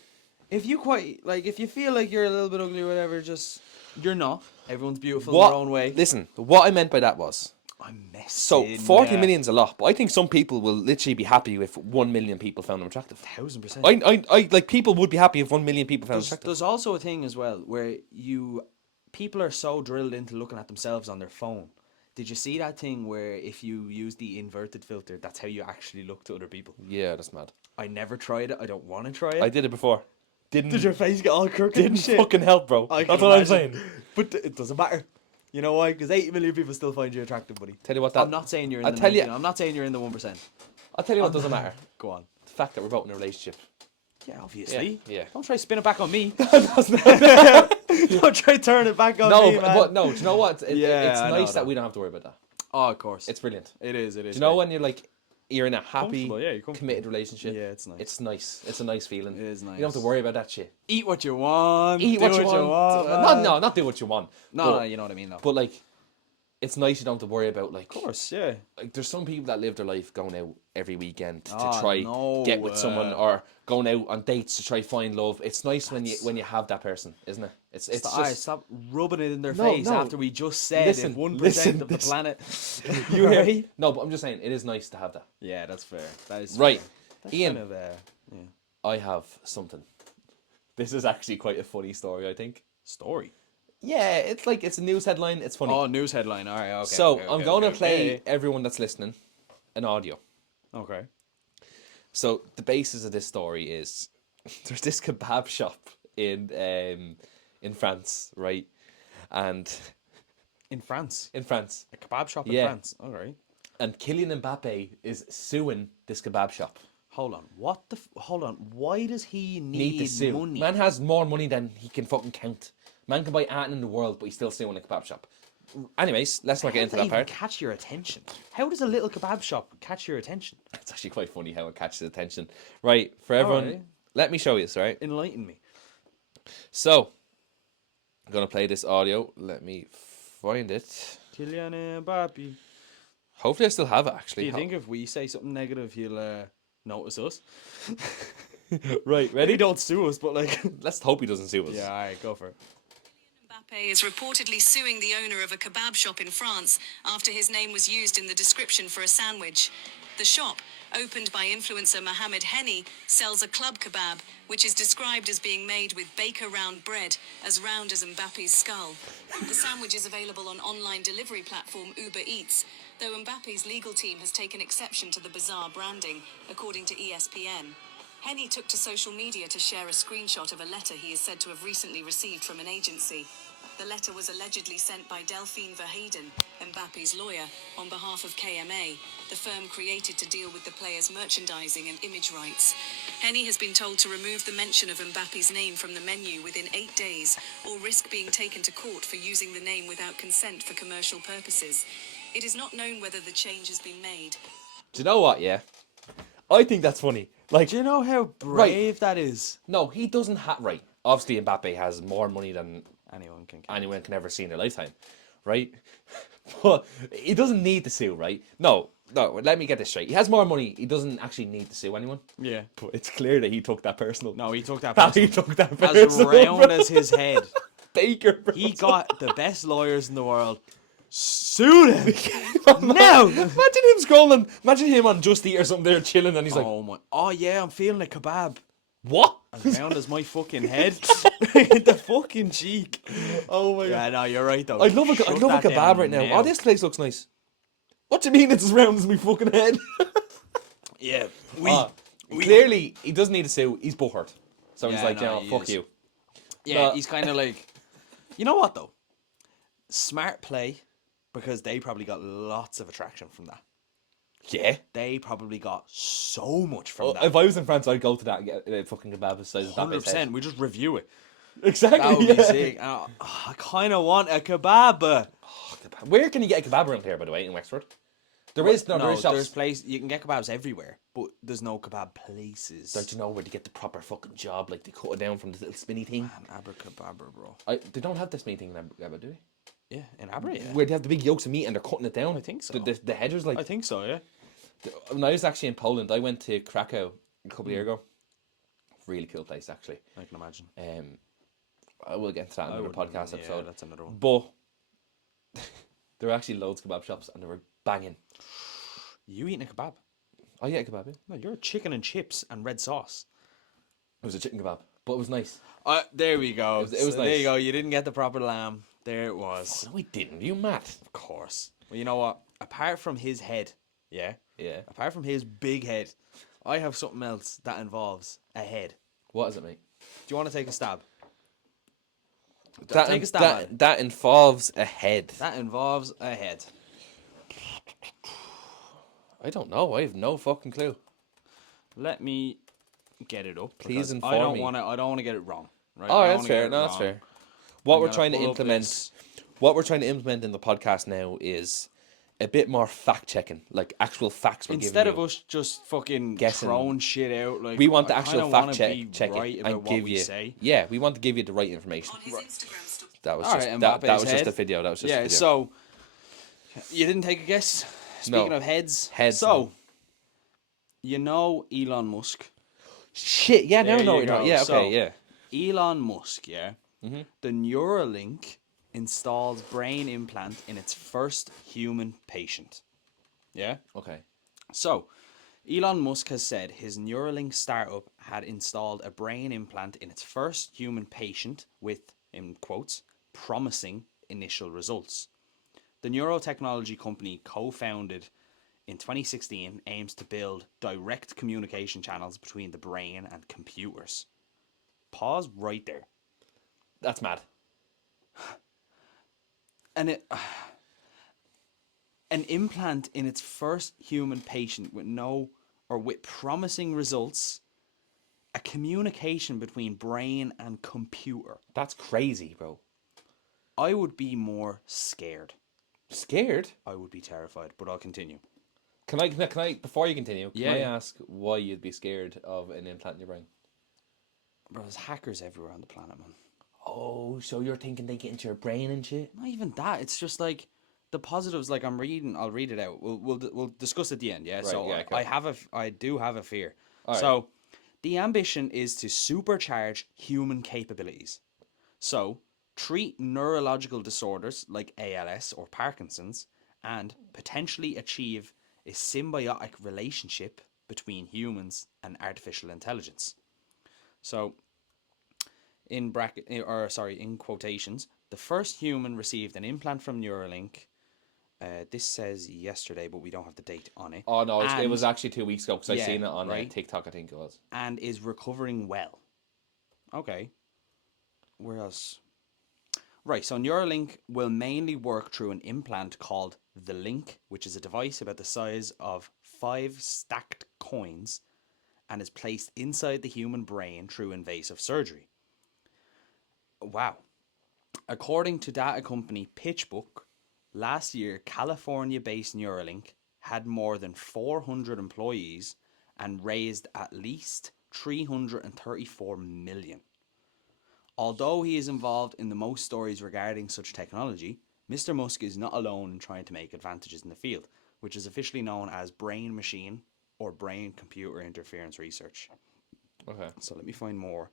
If you if you feel like you're a little bit ugly or whatever, just you're not. Everyone's beautiful What, in their own way. listen, what I meant by that was, I'm messing. so 40 million's a lot, but I think some people will literally be happy if 1 million people found them attractive. 1000%. I like people would be happy if 1 million people found them attractive. There's also a thing as well where people are so drilled into looking at themselves on their phone. Did you see that thing where if you use the inverted filter, that's how you actually look to other people? Yeah, that's mad. I never tried it. I don't want to try it. I did it before. Did your face get all crooked didn't and shit? fucking help, bro. I can That's what I'm imagine. saying. But it doesn't matter. You know why? Because 8 million people still find you attractive, buddy. Tell you what, that I'm not saying you're in I'll the tell you- 19, I'm not saying you're in the 1%. I'll tell you what doesn't matter. Go on. The fact that we're both in a relationship. Yeah, obviously. Yeah. Don't try to spin it back on me. Don't try to turn it back on No, me, man. but no. Do you know what? Yeah, It's I know nice that that. we don't have to worry about that. Oh, of course. It's brilliant. It is. Do you know when you're in a happy, Comfortable, yeah, you're comfortable. committed relationship? Yeah, it's nice. It's nice. It's a nice feeling. It is You don't have to nice. worry about that shit. Eat what you want. Eat do what you want. man. Not do what you want. No, but, no, you know what I mean, though. But like, it's nice you don't have to worry about like. Of course, yeah. Like there's some people that live their life going out every weekend to Oh, try no, get with someone or going out on dates to try find love. It's nice when you have that person, isn't it? It's Stop rubbing it in their No, face no. after we just said Listen, if 1% listen, of the listen. planet. You hear me? No, but I'm just saying it is nice to have that. Yeah, that's fair. That is Right. fair. That's Ian. kind of, yeah. I have something. This is actually quite a funny story, I think. Story. Yeah, it's a news headline. It's funny. Oh, news headline. All right, okay. So okay, I'm okay, going okay, to play okay. everyone that's listening an audio. Okay. So the basis of this story is there's this kebab shop in France, right? And In France. in France, A kebab shop in Yeah. France. All right. and Kylian Mbappe is suing this kebab shop. Hold on. Hold on. Why does he Need to need sue. money? Man has more money than he can fucking count. Man can buy anything in the world, but he's still suing a kebab shop. Anyways, let's not get How into does that part. catch your attention? How does a little kebab shop catch your attention? It's actually quite funny how it catches attention. Right, for everyone, Alright. let me show you this, right? Enlighten me. So, I'm going to play this audio. Let me find it. Kylian Mbappe. Hopefully I still have it, Do actually. you think if we say something negative, he'll notice us? Right, He ready? don't sue us, but like. Let's hope he doesn't sue us. Yeah, all right, go for it. Mbappe is reportedly suing the owner of a kebab shop in France after his name was used in the description for a sandwich. The shop, opened by influencer Mohamed Henny, sells a club kebab, which is described as being made with baker round bread, as round as Mbappe's skull. The sandwich is available on online delivery platform Uber Eats, though Mbappe's legal team has taken exception to the bizarre branding, according to ESPN. Henny took to social media to share a screenshot of a letter he is said to have recently received from an agency. The letter was allegedly sent by Delphine Verheyden, Mbappe's lawyer, on behalf of KMA, the firm created to deal with the player's merchandising and image rights. Henny has been told to remove the mention of Mbappe's name from the menu within 8 days, or risk being taken to court for using the name without consent for commercial purposes. It is not known whether the change has been made. Do you know what, yeah? I think that's funny. Like, Do you know how brave that is? no, he doesn't have... Right, obviously Mbappe has more money than Anyone can. ever see in their lifetime, right? But he doesn't need to sue, right? No, let me get this straight. He has more money. He doesn't actually need to sue anyone. Yeah. But it's clear that he took that personal. No, he took that That person he took that as personal. round as his head. Baker, bro. He got the best lawyers in the world. Sue them now. Imagine him scrolling. Imagine him on Just Eat or something there chilling, and he's like, Oh my! Oh yeah, I'm feeling a kebab. "What?" As round as my fucking head. The fucking cheek. Oh my Yeah, no, you're right though. I'd love a Shut kebab that down right now. Oh, this place looks nice. What do you mean it's as round as my fucking head? Yeah, Clearly, he doesn't need to sue. He's butthurt. So he's Yeah, like, no, "No, he fuck is. you." yeah. But- He's kind of like, you know what though? Smart play, because they probably got lots of attraction from that. Yeah. They probably got so much from that. If I was in France, I'd go to that and get a fucking kebab the size of that 100%. We just review it. Exactly. That would yeah. be sick. I kind of want a kebab. Where can you get a kebab around here, by the way, in Wexford? There is no, there is shops. there's place you can get kebabs everywhere, but there's no kebab places. Don't you know where to get the proper fucking job? Like they cut it down from the little spinny thing. Man, abracadabra, bro. They don't have the spinny thing in Abba, do they? Yeah, in Abra, yeah. Where they have the big yolks of meat and they're cutting it down. I think so. The headers like. I think so, yeah. When I was actually in Poland, I went to Krakow a couple of years ago. Really cool place, actually. I can imagine. I will get into that in another wouldn't- podcast yeah, episode. that's another one. But there were actually loads of kebab shops and they were banging. You eating a kebab? Oh yeah, kebab. Yeah. No, you're chicken and chips and red sauce. It was a chicken kebab, but it was nice. There we go. It was So there nice. you go. You didn't get the proper lamb. There it was. No, I didn't. You mad? Of course. Well, you know what? Apart from his head, yeah? Yeah. Apart from his big head, I have something else that involves a head. What is it, mate? Do you want to take a stab? That, Take a stab at it. that involves a head. That involves a head. I don't know. I have no fucking clue. Let me get it up. Please because inform I don't me. want to. I don't want to get it wrong. Right? Oh, I don't that's wanna fair. get it No, that's wrong. fair. What I'm we're gonna trying to pull up implement, this. what we're trying to implement in the podcast now is a bit more fact checking, like actual facts. We're Instead giving of us just fucking Guessing. throwing shit out, like we want the I actual kinda fact wanna check be check right it about and what give we you. say. Yeah, we want to give you the right information. On his Instagram story. That was All just right, that Mbappe's was just head. a video. That was just a Yeah, video. so You didn't take a guess? No. Speaking of heads. Heads, So, no. you know Elon Musk. Shit, yeah, now I There know what you you're talking. go. Yeah, So, okay, yeah. Elon Musk, yeah? The Neuralink installs brain implant in its first human patient. Yeah? Okay. So, Elon Musk has said his Neuralink startup had installed a brain implant in its first human patient with, in quotes, promising initial results. The neurotechnology company, co-founded in 2016, aims to build direct communication channels between the brain and computers. Pause right there. That's mad. And an implant in its first human patient with promising results, a communication between brain and computer. That's crazy, bro. I would be more scared. Scared? I would be terrified, but I'll continue. Can I before you continue, can I Yeah. ask why you'd be scared of an implant in your brain? Bro, there's hackers everywhere on the planet, man. Oh, so you're thinking they get into your brain and shit? Not even that. It's just like the positives. Like I'll read it out. We'll discuss at the end. Yeah. Right, So yeah, cool. I do have a fear. All right. So the ambition is to supercharge human capabilities. So treat neurological disorders like ALS or Parkinson's, and potentially achieve a symbiotic relationship between humans and artificial intelligence. So in quotations, the first human received an implant from Neuralink. This says yesterday, but we don't have the date on it. Oh no, it was And- actually 2 weeks ago because I Yeah, seen it on right. TikTok. I think it was. and is recovering well. Okay. Where else? Right, so Neuralink will mainly work through an implant called the Link, which is a device about the size of 5 stacked coins and is placed inside the human brain through invasive surgery. Wow. According to data company PitchBook, last year California-based Neuralink had more than 400 employees and raised at least 334 million. Although he is involved in the most stories regarding such technology, Mr. Musk is not alone in trying to make advantages in the field, which is officially known as brain machine or brain computer interference research. Okay. So let me find more.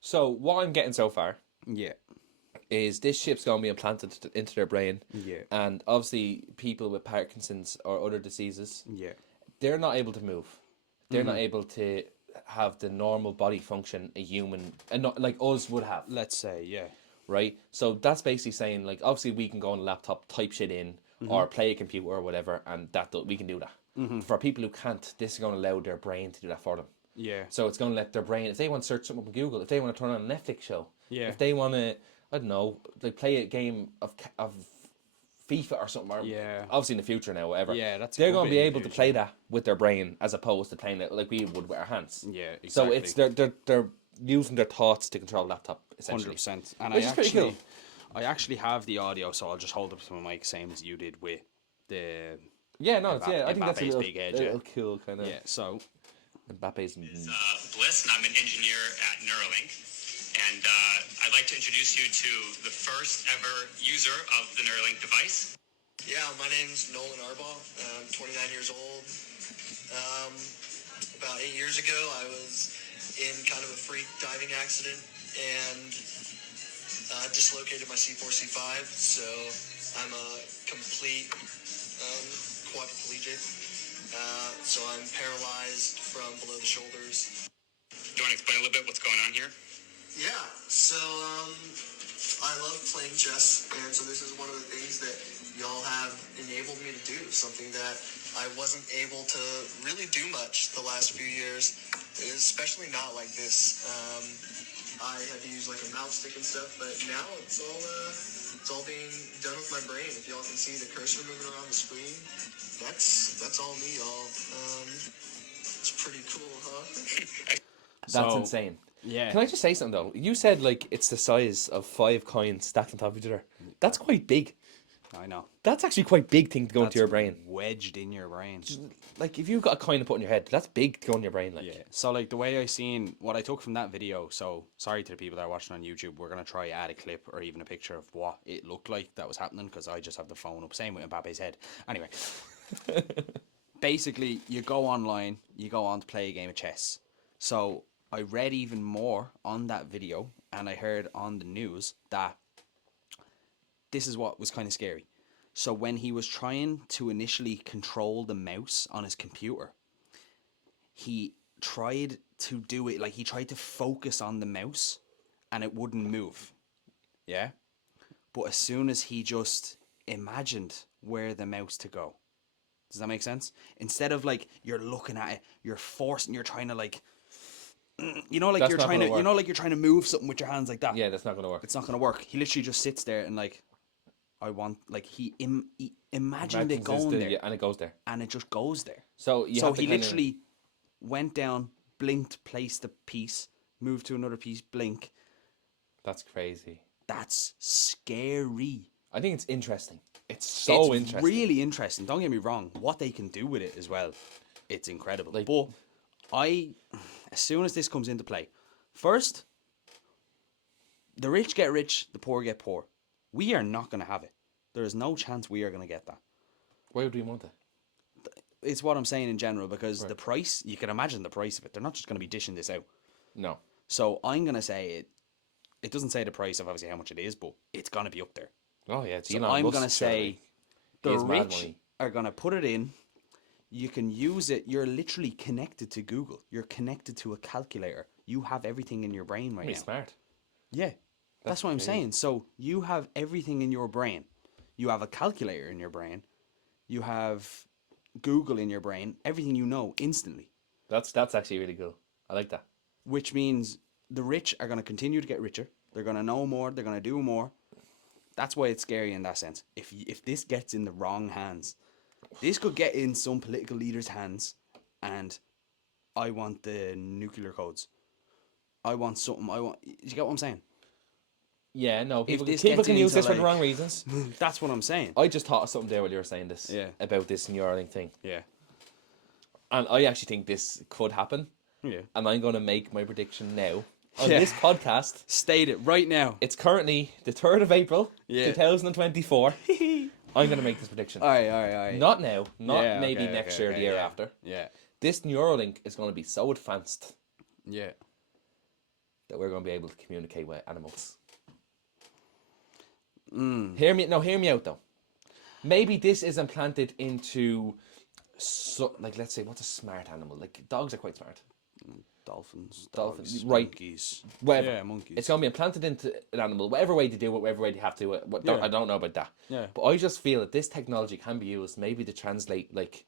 So what I'm getting so far Yeah. is this chip's going to be implanted into their brain. Yeah. And obviously, people with Parkinson's or other diseases, Yeah. they're not able to move. They're not able to have the normal body function a human, and not like us would have, Let's say, yeah. right? So that's basically saying, like, obviously we can go on a laptop, type shit in, or play a computer or whatever, and we can do that. For people who can't, this is going to allow their brain to do that for them. Yeah. So it's going to let their brain, if they want to search something on Google, if they want to turn on a Netflix show, Yeah. if they want to, I don't know, like play a game of FIFA or something, or Yeah. obviously in the future now, whatever. Yeah, that's a they're good going to bit be in the able to future. play that with their brain as opposed to playing it like we would with our hands. Yeah, exactly. So it's they're using their thoughts to control laptop essentially. 100%. And Which is pretty cool. I actually have the audio, so I'll just hold up to my mic, same as you did with the. Yeah, no, I think that's a Mbappe's little, big edge, little cool kind of. Yeah, so. Mbappe's. Bliss, and I'm an engineer at Neuralink. And I'd like to introduce you to the first ever user of the Neuralink device. Yeah, my name's Nolan Arbaugh. I'm 29 years old. About 8 years ago, I was in kind of a freak diving accident and dislocated my C4, C5. So I'm a complete quadriplegic. So I'm paralyzed from below the shoulders. Do you want to explain a little bit what's going on here? Yeah, so I love playing chess, and so this is one of the things that y'all have enabled me to do, something that I wasn't able to really do much the last few years, especially not like this. I had to use like a mouse stick and stuff, but now it's all being done with my brain. If y'all can see the cursor moving around the screen, that's all me, y'all. It's pretty cool, huh? That's So, insane. Yeah. Can I just say something though? You said like it's the size of 5 coins stacked on top of each other. That's quite big. I know. That's actually quite big thing to go into That's your brain. wedged in your brain. Like, if you've got a coin to put in your head, that's big to go in your brain. Like, Yeah. So like the way I seen what I took from that video. So sorry to the people that are watching on YouTube. We're gonna try add a clip or even a picture of what it looked like that was happening because I just have the phone up. Same with Mbappe's head. Anyway, basically you go online, you go on to play a game of chess. So I read even more on that video, and I heard on the news that this is what was kind of scary. So when he was trying to initially control the mouse on his computer, he tried to do it like he tried to focus on the mouse and it wouldn't move. Yeah? But as soon as he just imagined where the mouse to go. Does that make sense? Instead of like you're looking at it, you're forcing, you're trying to like like That's you're not trying to gonna work. like you're trying to move something with your hands like that. yeah, that's not going to work. It's not going to work. He literally just sits there and like I want like he imagined it Imagine going there, yeah, and it goes there. and it just goes there. So you So have to he kinda- literally went down, blinked, placed a piece, moved to another piece, blink. That's crazy. That's scary. I think it's interesting. It's so it's interesting. really interesting. Don't get me wrong. What they can do with it as well, it's incredible. Like- but as soon as this comes into play, first, the rich get rich, the poor get poor. We are not going to have it. There is no chance we are going to get that. Why would we want it? It's what I'm saying in general because the price, you can imagine the price of it. They're not just going to be dishing this out. No. So I'm going to say it. It doesn't say the price of obviously how much it is, but it's going to be up there. Oh yeah, it's So Elon I'm Musk, going to say the He is mad rich money. are going to put it in. You can use it. You're literally connected to Google. You're connected to a calculator. You have everything in your brain right He's now. smart. Yeah. That's what I'm crazy. saying. So you have everything in your brain. You have a calculator in your brain. You have Google in your brain. Everything you know instantly. That's actually really cool. I like that. Which means the rich are going to continue to get richer. They're going to know more. They're going to do more. That's why it's scary in that sense. If this gets in the wrong hands, this could get in some political leaders' hands, and I want the nuclear codes. I want something. You get what I'm saying? Yeah, no, people this people gets can use into, this for the like- wrong reasons. That's what I'm saying. I just thought of something there while you were saying this. Yeah. About this Neuralink thing. Yeah. And I actually think this could happen. Yeah. And I'm going to make my prediction now on Yeah. this podcast. State it right now. It's currently the 3rd of April, Yeah. 2024. I'm going to make this prediction. All right. Not now, not Yeah, maybe okay, next okay, year or the okay, year yeah. after. Yeah. This Neuralink is going to be so advanced Yeah. that we're going to be able to communicate with animals. Mm. Hear me out though. Maybe this is implanted into, like, let's say, what's a smart animal? Like, dogs are quite smart. Dolphins. Dolphins, Dogs, right. Monkeys. Whatever. Yeah, monkeys. It's going to be implanted into an animal, whatever way they do it, whatever way they have to do it. Yeah. I don't know about that. Yeah. But I just feel that this technology can be used maybe to translate, like,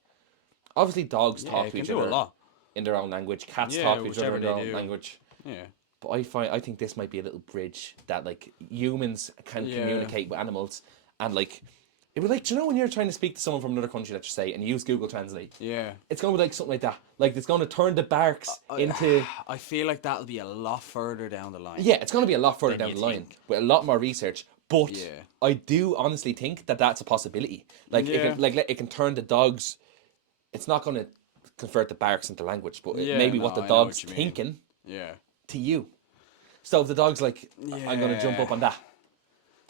obviously dogs talk it to can each do other a lot. in their own language. Cats Yeah, talk to each other whichever in their they own do. language. Yeah. But I think this might be a little bridge that, like, humans can Yeah. communicate with animals, and, like, it would, like, do you know when you're trying to speak to someone from another country, let's just say, and you use Google Translate? Yeah. It's going to be like something like that. Like, it's going to turn the barks into... I feel like that'll be a lot further down the line. Yeah, it's going to be a lot further Than down the you line think. with a lot more research. But Yeah. I do honestly think that that's a possibility. Like, Yeah. it can turn the dogs... It's not going to convert the barks into language, but Yeah, maybe no, what the I know dog's what you mean. thinking Yeah. to you. So if the dog's like, I'm going to jump Yeah. up on that.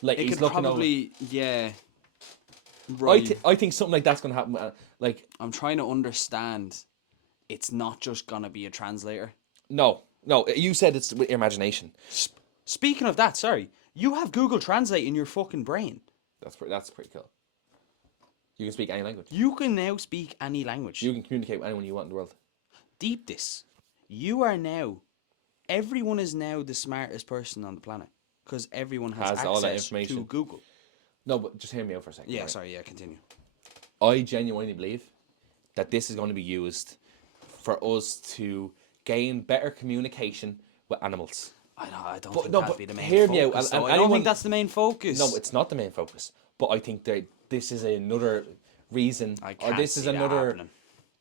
Like, It he's could looking probably, yeah. over. Right. I think something like that's going to happen. Like, I'm trying to understand. It's not just gonna be a translator. no, you said it's with your imagination. Speaking of that, sorry, you have Google Translate in your fucking brain. That's pretty cool. You can speak any language. You can now speak any language. You can communicate with anyone you want in the world. Deep this. You are now. Everyone is now the smartest person on the planet because everyone has Has all that access to information. Google. No, but just hear me out for a second. Yeah, right? sorry. Yeah, continue. I genuinely believe that this is going to be used for us to gain better communication with animals. I don't But- think no, that'd but be the main hear me out, focus. and though. I don't anyone- think that's the main focus. No, it's not the main focus. But I think that this is another reason, I or can't this is see that another happening.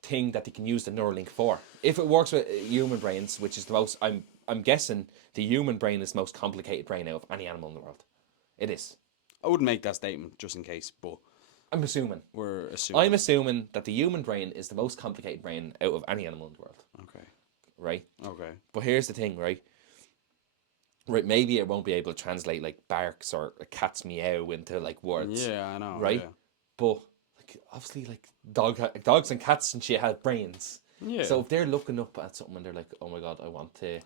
thing that they can use the Neuralink for. If it works with human brains, which is the most, I'm guessing the human brain is the most complicated brain out of any animal in the world. It is. I wouldn't make that statement just in case, but I'm assuming. we're assuming. I'm assuming that the human brain is the most complicated brain out of any animal in the world, Okay. right? Okay. But here's the thing, right? Right, maybe it won't be able to translate like barks or a cat's meow into like words, Yeah, I know. right? But like obviously, like dogs and cats and shit have brains. Yeah. So if they're looking up at something and they're like, "Oh my god, I want to,"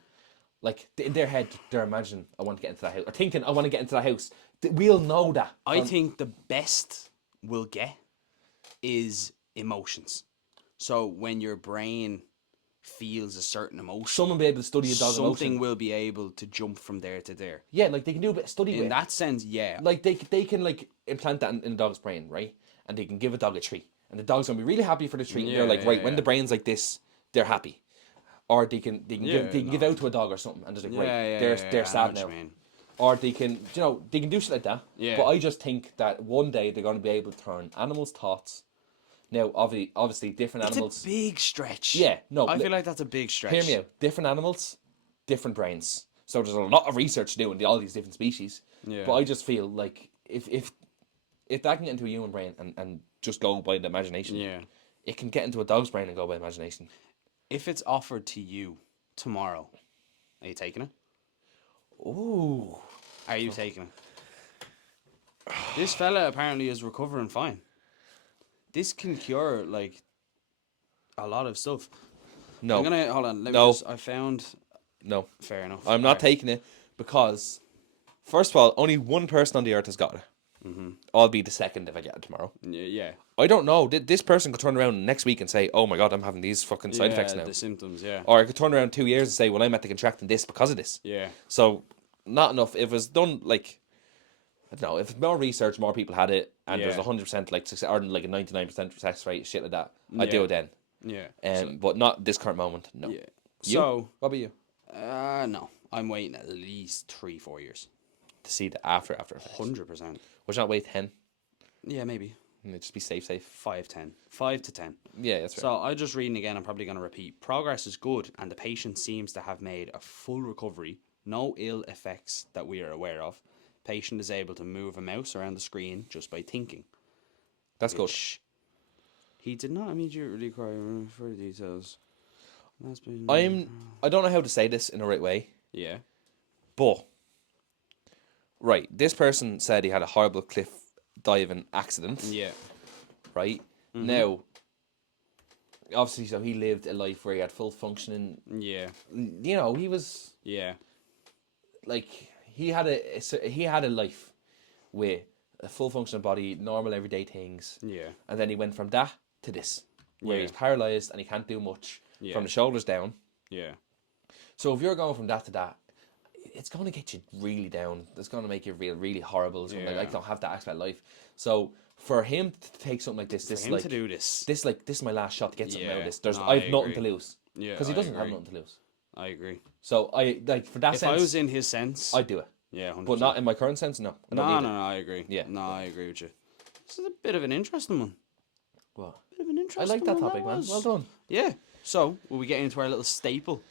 like in their head, they're imagining, "I want to get into that house," or thinking, "I want to get into that house." We'll know that. I think the best we'll get is emotions. So when your brain feels a certain emotion, Someone be able to study a dog's something emotion. will be able to jump from there to there. Yeah, like they can do a bit of study with In it. that sense, yeah. Like they can like implant that in a dog's brain, right? And they can give a dog a treat, and the dog's gonna be really happy for the treat. And they're like, right, when the brain's like this, they're happy, or they can give out to a dog or something, and just like they're I sad know now, what you mean. or they can they can do shit like that. Yeah. But I just think that one day they're gonna be able to turn animals' thoughts. Now, obviously, different It's animals. a big stretch. Yeah, no, I feel like that's a big stretch. Hear me out. Different animals, different brains. So there's a lot of research to do in all these different species. Yeah. But I just feel like if that can get into a human brain and just go by the imagination, Yeah. it can get into a dog's brain and go by imagination. If it's offered to you tomorrow, are you taking it? Ooh. Are you taking it? This fella apparently is recovering fine. This can cure like a lot of stuff. No. I'm gonna hold on. Let me No. just. I found. No. Fair enough. I'm not Alright. taking it because, first of all, only one person on the earth has got it. I'll be the second if I get it tomorrow. Yeah. I don't know. This person could turn around next week and say, "Oh my god, I'm having these fucking side effects now." The symptoms. Yeah. Or I could turn around 2 years and say, "Well, I'm at the contracting this because of this." Yeah. So, not enough. If it was done like, I don't know, if more research, more people had it, and there's Yeah. 100% like success, or like a 99% success rate, shit like that, I'd do Yeah. it then. Yeah. But not this current moment. No. Yeah. You? So, What about you? no, I'm waiting at least 3-4 years. To see the after effects. 100%. Would you not wait 10? Yeah, maybe Just be safe. 5 to 10. Yeah, that's right. So I just reading again. I'm probably going to repeat. Progress is good, and the patient seems to have made a full recovery. No ill effects that we are aware of. Patient is able to move a mouse around the screen just by thinking. That's good. Which he did not immediately require further details. That's been I don't know how to say this in the right way, yeah. but right, this person said he had a horrible cliff diving accident. Yeah. Right? Now, obviously, so he lived a life where he had full functioning. Yeah. You know, he was Yeah. like he had a life with a full functioning body, normal everyday things. Yeah. And then he went from that to this, where Yeah. he's paralyzed and he can't do much Yeah. from the shoulders down. Yeah. So if you're going from that to that, it's going to get you really down. It's going to make you feel really horrible. So Yeah. like, don't have that aspect of life. So for him to take something like this, For him to do this. this is my last shot to get something out of Yeah. this. There's No, I I have nothing agree. to lose. Yeah. Because he I doesn't have agree. nothing to lose. I agree. So I like for that If sense, I was in his sense, I'd do it. yeah, 100%. But not in my current sense. No, I don't No, need no, it. I agree. Yeah. No, I agree with you. This is a bit of an interesting one. What? Bit of an I interesting like that one, topic, man. was. Well done. Yeah. So, will we get into our little staple?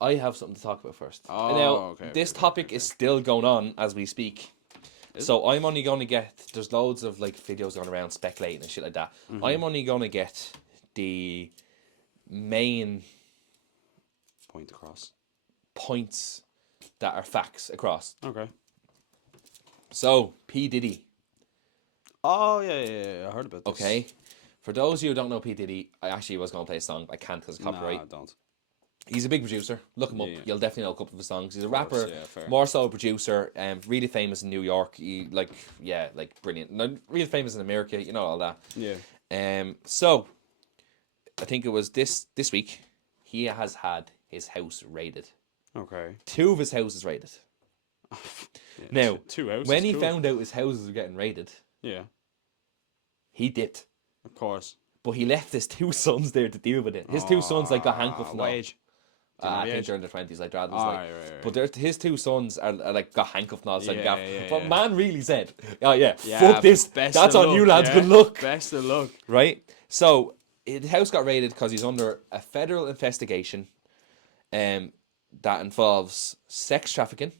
I have something to talk about first. Oh, Now, okay, this okay, topic is still going on as we speak. So I'm only going to get... There's loads of like videos going around speculating and shit like that. I'm only going to get the main Point across. points that are facts across. Okay. So, P. Diddy, Oh, yeah. I heard about this. okay? For those of you who don't know P. Diddy, I actually was going to play a song, but I can't because of Nah, copyright. don't. He's a big producer. Look him up. Yeah. You'll definitely know a couple of his songs. He's a rapper, yeah, fair. more so a producer, really famous in New York. He like brilliant. No, really famous in America. You know all that. Yeah. So I think it was this week. He has had his house raided. Okay. 2 of his houses raided. Yeah, Now, two houses. when he cool. found out his houses were getting raided, Yeah, he dipped. of course. But he left his 2 sons there to deal with it. His 2 sons like got handcuffed. and all. What age? Do you know I the think age? they're in their 20s. Like Drad was Ah, like, right. but his 2 sons are like got handcuffed and all. It's like, Yeah, gaff. yeah, But yeah. man really said, "Oh yeah, Yeah, fuck this. best That's of on you, luck, lads. yeah. Good luck." Best of luck. Right. So the house got raided because he's under a federal investigation, that involves sex trafficking,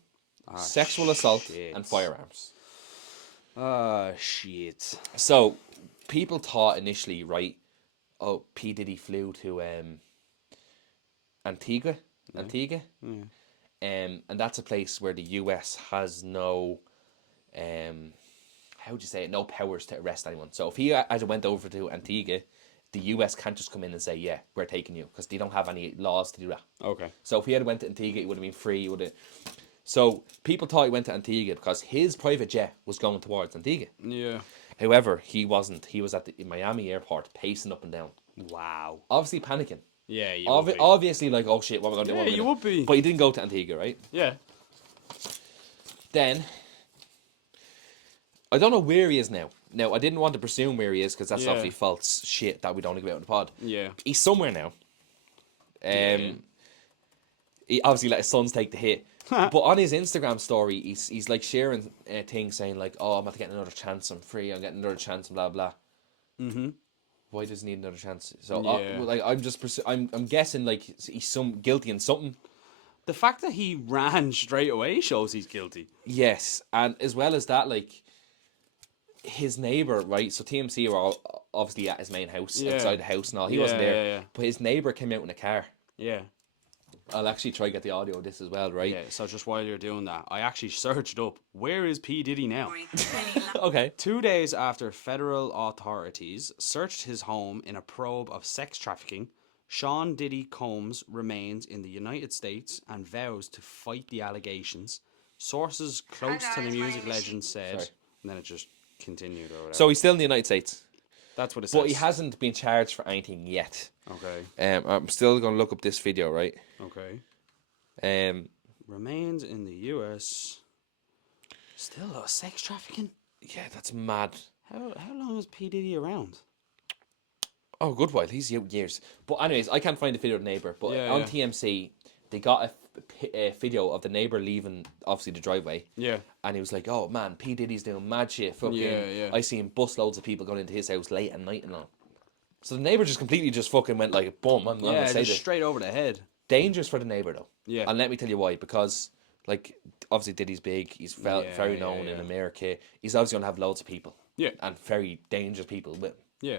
sexual assault, shit. and firearms. Shit. So, people thought initially, right? Oh, P Diddy flew to Antigua, and that's a place where the US has no, how would you say it? No powers to arrest anyone. So if he had went over to Antigua, the US can't just come in and say, yeah, we're taking you, because they don't have any laws to do that. Okay. So if he had went to Antigua, it would have been free. Would have. So people thought he went to Antigua because his private jet was going towards Antigua. Yeah. However, he wasn't. He was at the Miami airport, pacing up and down, Wow. obviously panicking. Yeah, you would be. Obviously, like, oh shit, what am I going to do? Yeah, What am I you gonna would be. But he didn't go to Antigua, right? Yeah. Then, I don't know where he is now. Now, I didn't want to presume where he is because that's Yeah. obviously false shit that we don't give out in the pod. Yeah. He's somewhere now. Yeah. He obviously let his sons take the hit. But on his Instagram story, he's like sharing things saying like, "Oh, I'm about to get another chance. I'm free. I'm getting another chance." And blah blah. Why does he need another chance? So Yeah. like I'm just I'm guessing like he's some guilty in something. The fact that he ran straight away shows he's guilty. Yes, and as well as that, like his neighbor, right? So TMC were all obviously at his main house, Yeah. outside the house and all. He Yeah, wasn't there, yeah. but his neighbor came out in a car. Yeah. I'll actually try to get the audio of this as well, right? Yeah, so just while you're doing that, I actually searched up, where is P. Diddy now? Okay. 2 days after federal authorities searched his home in a probe of sex trafficking, Sean Diddy Combs remains in the United States and vows to fight the allegations. Sources close to the music legend said, Sorry. and then it just continued or whatever. So he's still in the United States, that's what it says. but he hasn't been charged for anything yet. Okay, I'm still gonna look up this video, right? okay. Remains Remains in the U.S. Still sex trafficking? Yeah, that's mad. How long is P. Diddy around? Oh, good while. He's out years. But anyways, I can't find the video of the neighbor. But Yeah, on yeah. TMC, they got a video of the neighbor leaving, obviously, the driveway. Yeah. And he was like, "Oh man, P Diddy's doing mad shit. Fucking, Yeah. I seen busloads of people going into his house late at night and all." So the neighbor just completely just fucking went like, "Boom!" I'm Yeah, gonna say just this. straight over the head. Dangerous for the neighbor though. Yeah. And let me tell you why. Because like, obviously Diddy's big. He's very Yeah, known in yeah. America. He's obviously gonna have loads of people. Yeah. And very dangerous people with Yeah.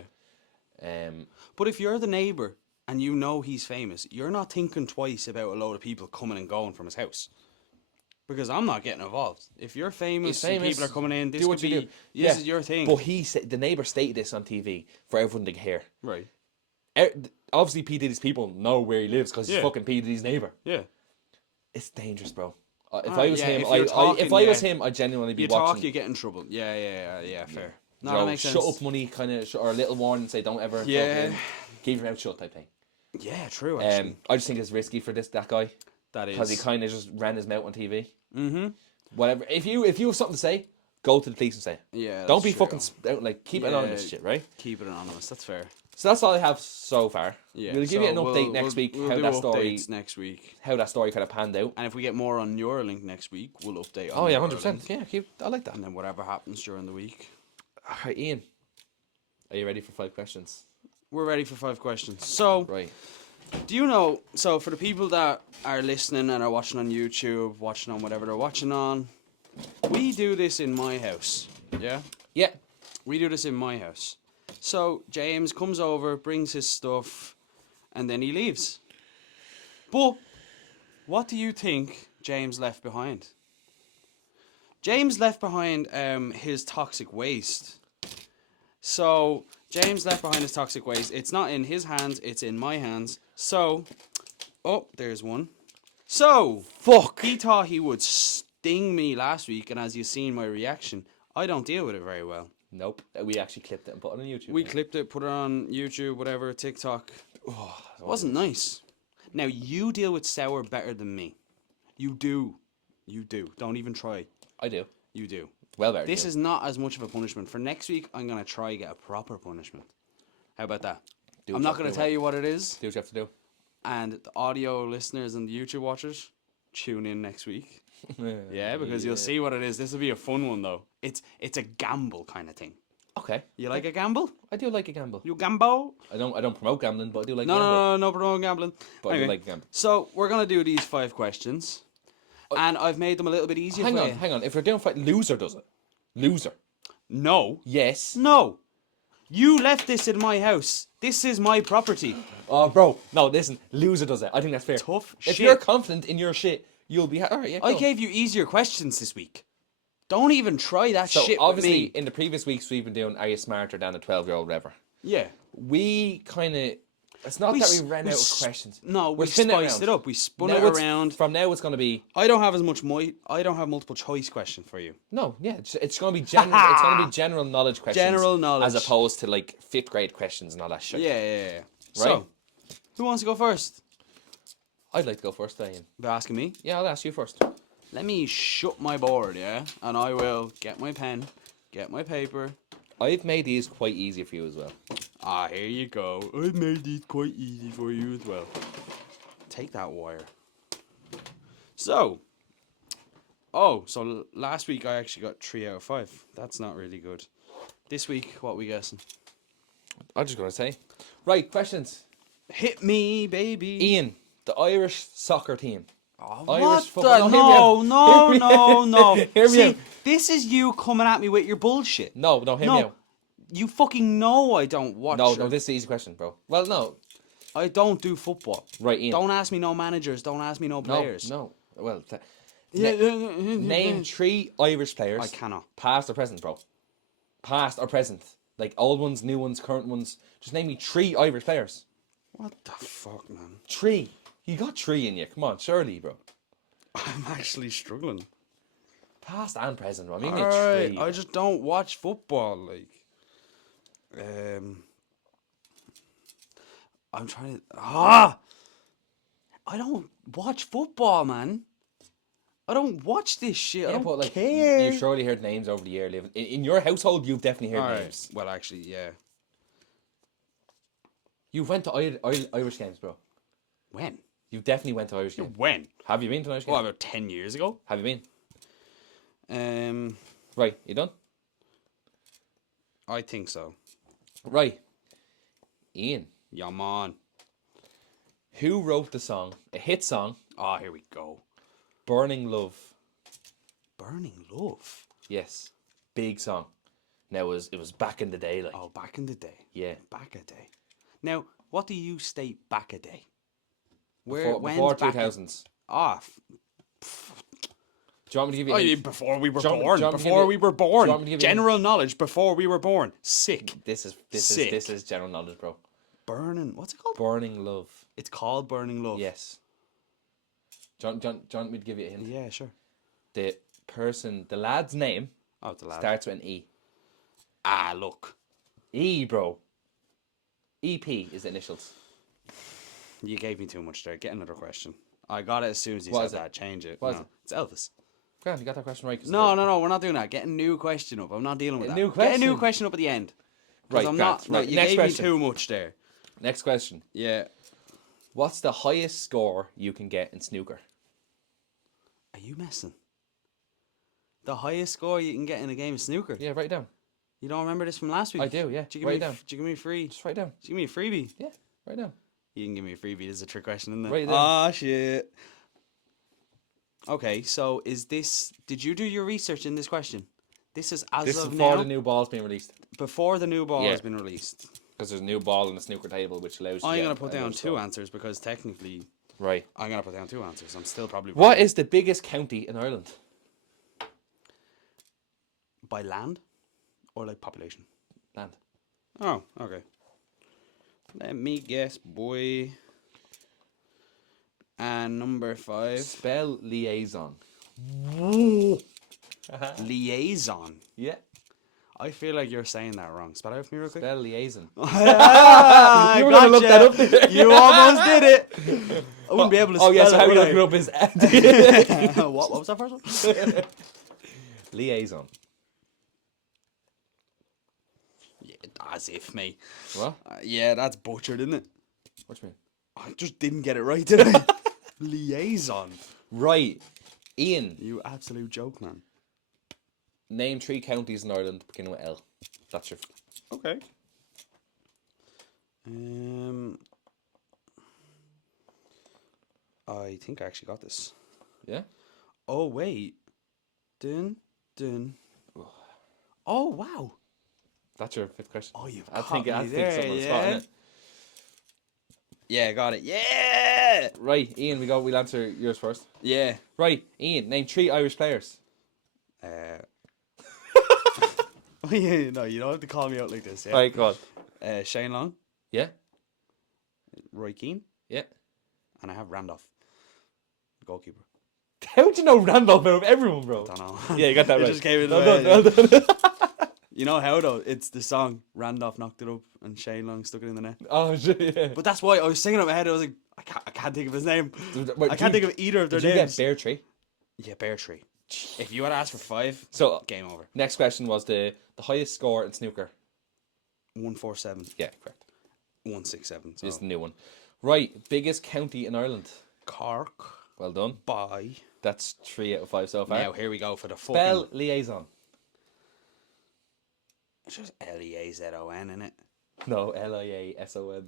him. But if you're the neighbour and you know he's famous, you're not thinking twice about a load of people coming and going from his house. Because I'm not getting involved. If you're famous, He's and famous, people are coming in, this do could what you be do. this is your thing. But he said the neighbor stated this on TV for everyone to hear. Right. Obviously, P Diddy's people know where he lives because he's Yeah. fucking P Diddy's neighbor. Yeah. It's dangerous, bro. If Ah, I was yeah, him, if you're talking, if I was yeah. him, I'd genuinely be You watching. talk, you get in trouble. Yeah, fair. No, you know, that makes shut sense. up, money, kind of, or a little warning, say don't ever. Yeah. fucking keep your mouth shut type thing. Yeah, true, actually. I just think it's risky for that guy that is. because he kind of just ran his mouth on TV. Mm-hmm. Whatever. If you have something to say, go to the police and say it. Yeah, Don't that's be true. fucking like keep anonymous shit, right? Keep it anonymous, that's fair. So that's all I have so far. Yeah, We'll give you an so update next week we'll how do that story updates next week. how that story kind of panned out. And if we get more on Neuralink next week, we'll update on Oh yeah, Neuralink. 100%. Yeah, I like that. And then whatever happens during the week. All right, Ian, are you ready for 5 questions? We're ready for 5 questions. So, Right. do you know, so for the people that are listening and are watching on YouTube, watching on whatever they're watching on, we do this in my house. Yeah? Yeah. We do this in my house. So, James comes over, brings his stuff, and then he leaves. But, what do you think James left behind? James left behind his toxic waste. So, James left behind his toxic waste. It's not in his hands, it's in my hands. So, oh, there's one. So, Fuck. he thought he would sting me last week, and as you've seen my reaction, I don't deal with it very well. Nope. We actually clipped it and put it on YouTube. We clipped it, put it on YouTube, whatever, TikTok. Oh, it wasn't nice. Now, you deal with sour better than me. You do. You do. Don't even try. I do. You do. Well better. This is not as much of a punishment. For next week, I'm going to try get a proper punishment. How about that? Do what I'm you not have to going to do, tell mate. you what it is. Do what you have to do. And the audio listeners and the YouTube watchers, tune in next week. Yeah, because you'll see what it is. This will be a fun one, though. It's a gamble kind of thing. Okay. You like a gamble? I do like a gamble. You gamble? I don't promote gambling, but I do like No, gamble. no, promoting gambling. But I do like gambling. So we're gonna do these 5 questions, and I've made them a little bit easier. Hang for on, you. hang on. If we're doing fight, loser does it. Loser. No. Yes. No. You left this in my house. This is my property. Oh, bro. No, listen. Loser does it. I think that's fair. Tough If shit. you're confident in your shit, you'll be... Alright, yeah, I cool. gave you easier questions this week. Don't even try that So, shit obviously, with me. in the previous weeks, we've been doing Are You Smarter Than a 12-year-old Whatever. Yeah. We kind of... It's not that we ran out of questions. No, We're we spinning spiced around. it up. We spun Now it it's- around. From now, it's going to be... I don't have I don't have multiple choice question for you. No, yeah, it's going to be general. It's going to be general knowledge questions. General knowledge. as opposed to like 5th grade questions and all that shit. Yeah. Right. So, who wants to go first? I'd like to go first, Ian. You're asking me? Yeah, I'll ask you first. Let me shut my board, yeah? And I will get my pen, get my paper. I've made these quite easy for you as well. Here you go. I've made these quite easy for you as well. Take that wire. So, last week I actually got 3 out of 5. That's not really good. This week, what we guessing? I'm just going to say. Right, questions. Hit me, baby. Ian, the Irish soccer team. Oh, Irish what football. the? No, No, hear me out. no. Hear me See, out. this is you coming at me with your bullshit. No, hear me out. You fucking know I don't watch. No, this is the easy question, bro. Well, no. I don't do football. Right, Ian. Don't ask me no managers. Don't ask me no players. No. Well, Name name 3 Irish players. I cannot. Past or present, bro. Past or present. Like old ones, new ones, current ones. Just name me 3 Irish players. What the fuck, man? 3. You got 3 in you. Come on, surely, bro. I'm actually struggling. Past and present, bro. I mean, Alright, 3. I just don't watch football. Like, I'm trying to. I don't watch football, man. I don't watch this shit. I Yeah, don't but like, care. you've surely heard names over the year. Living in your household, you've definitely heard Alright, names. well, actually, yeah. You've went to Irish games, bro. When? You definitely went to Irish games. When? Have you been to an Irish game? Oh, about 10 years ago. Have you been? Um, Right, you done? I think so. Right. Ian, Yeah, man. who wrote the song, a hit song, Oh, here we go. Burning Love? Burning Love. Yes. Big song. Now, it was back in the day, like. Oh, back in the day. Yeah. Back a day. Now, what do you state back a day? Before when's back a- 2000s. Ah, Do you want me to give you a oh, hint? yeah, before we were Do you want- born. do you want me to Before give we you- were do you born. want me to give you a General knowledge before we were born. Sick. This Sick. is general knowledge, bro. Burning. What's it called? Burning Love. It's called Burning Love. Yes. Do you want me to give you a hint? Yeah, sure. The lad's name Oh, it's a lad. starts with an E. Ah, look. E, bro. EP is the initials. You gave me too much there. Get another question. I got it as soon as you What is said it? that. Change it. What is No, it? It's Elvis. Grant, you got that question right. 'cause No, we're not doing that. Get a new question up. I'm not dealing with A that. new Get a new question? question up at the end. 'Cause Right, I'm Grant, not. No, right. you Next gave question. me too much there. Next question. Yeah. What's the highest score you can get in snooker? Are you messing? The highest score you can get in a game of snooker. Yeah, write it down. You don't remember this from last week? I do, yeah. Did you give Write me? it down. Did you give me free? Just write it down. Did you give me a freebie? Yeah, write it down. You can give me a freebie. This is a trick question, isn't it? Write it down. Ah, shit. Okay, so is this? Did you do your research in this question? This is as This is of before now. the new ball's being released. Before the new ball Yeah. has been released. Because there's a new ball on the snooker table which allows you I'm to gonna get put a down low 2 score. answers because technically Right. I'm gonna put down 2 answers. I'm still probably What wrong. is the biggest county in Ireland? By land or like population? Land. Oh, okay. Let me guess, boy. And number 5, Spell liaison. liaison. Yeah. I feel like you're saying that wrong. Spell it out for me real quick. Spell liaison. Ah, You were gonna look that up, didn't you? You almost did it. I wouldn't be able to spell Oh yeah, so how it. you would looking up is I? What was that first one? liaison. Yeah, as if, mate. What? Yeah, that's butchered, isn't it? What do you mean? I just didn't get it right, did I? Liaison. Right. Ian, You absolute joke, man. name 3 counties in Ireland beginning with L. That's your... Okay. I think I actually got this. Yeah? Oh wait. Dun. Oh, wow. That's your fifth question. Oh, you've I caught think me I think there, something on the yeah. spot, innit? Yeah, got it. Yeah. Right, Ian, we'll answer yours first. Yeah. Right, Ian, name 3 Irish players. Oh, yeah, no, you don't have to call me out like this, yeah? Right, go on. Shane Long, Yeah, Roy Keane, yeah. and I have Randolph, goalkeeper. How'd you know Randolph out of everyone, bro? Don't know. Yeah, you got that It right. just came in Well the done, way, well done. You know how, though? It's the song. Randolph knocked it up, and Shane Long stuck it in the net. Oh, shit, yeah. But that's why I was singing it in my head. I was like, I can't think of his name. Wait, I can't think of either of their Did you names. get Bear Tree? Yeah, Bear Tree. If you had asked for 5, So, game over. next question was the highest score in snooker. 147, Yeah, correct. 167. So. Is the new one. Right, biggest county in Ireland. Cork. Well done. Bye. That's 3 out of 5 so far. Now, here we go for the Spell fucking... liaison. It's just Liazon, innit? No, Liason.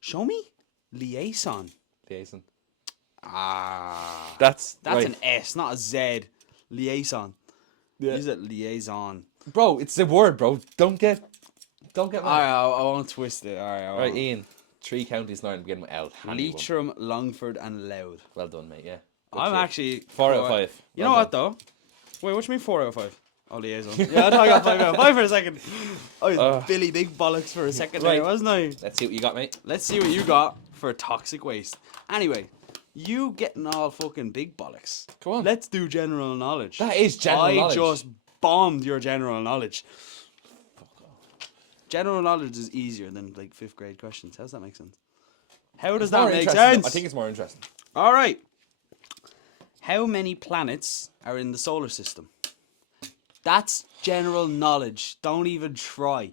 Show me. Liaison. Liaison. Ah. That's That's right. an S, not a Z. Liaison. Yeah. Use it liaison. Bro, it's a word, bro. Don't get mad. Alright, I won't twist it. Alright, I Right, won't. Ian. 3 counties in Ireland beginning with L. Handy one. Leitrim, Longford, and Louth. Well done, mate. Yeah. Good I'm shit. actually 4 out of 5. You Well know what done. though? Wait, what do you mean 4 out of 5? Oh, liaison. Yeah, I thought I got 5 out of 5 for a second. I was Billy Big Bollocks for a second Right. there, wasn't I? Let's see what you got, mate. Let's see what you got for toxic waste. Anyway, you getting all fucking big bollocks. Come on. Let's do general knowledge. That is general knowledge. I just bombed your general knowledge. General knowledge is easier than like 5th grade questions. How's that make sense? How does It's more that make interesting, sense? though. I think it's more interesting. All right. How many planets are in the solar system? That's general knowledge. Don't even try.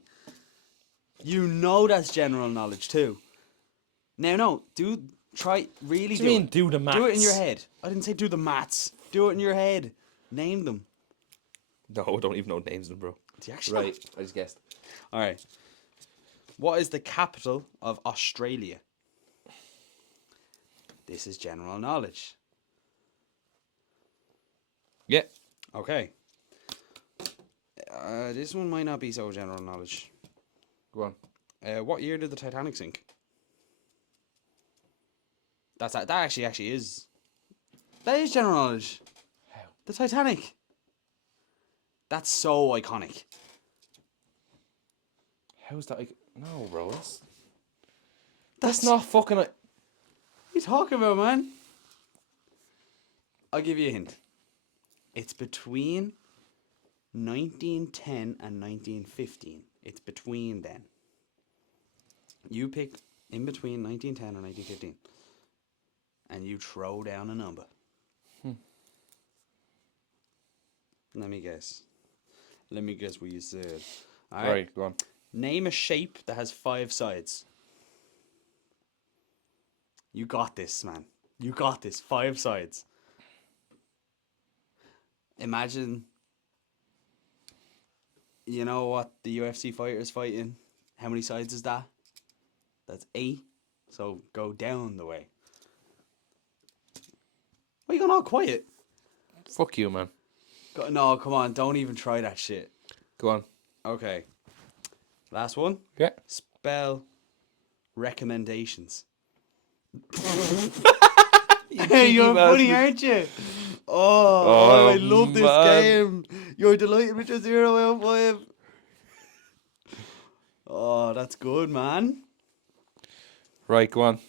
You know that's general knowledge too. Now, no, really What do do you mean, it. do the Do it in your maths? head. I didn't say do the maths. Do it in your head. Name them. No, I don't even know names of them, bro. Do you actually? Right, I just guessed. All right. What is the capital of Australia? This is general knowledge. Yeah. Okay. This one might not be so general knowledge. Go on. What year did the Titanic sink? That actually is. That is general knowledge. How? The Titanic. That's so iconic. How's that? No, bro. That's not fucking. What are you talking about, man? I'll give you a hint. It's between 1910 and 1915. It's between then. You pick in between 1910 and 1915. And you throw down a number. Let me guess. Let me guess what you said. All right. Right, go on. Name a shape that has 5 sides. You got this, man. You got this. 5 sides. Imagine, you know what the UFC fighter is fighting? How many sides is that? That's 8. So go down the way. Why are you going all quiet? Fuck you, man. No, come on. Don't even try that shit. Go on. Okay. Last one. Yeah. Spell recommendations. cheeky You're funny, bastard. aren't you? Oh, I love this man. game. You're delighted with your 0 out of 5. Oh, that's good, man. Right, go on.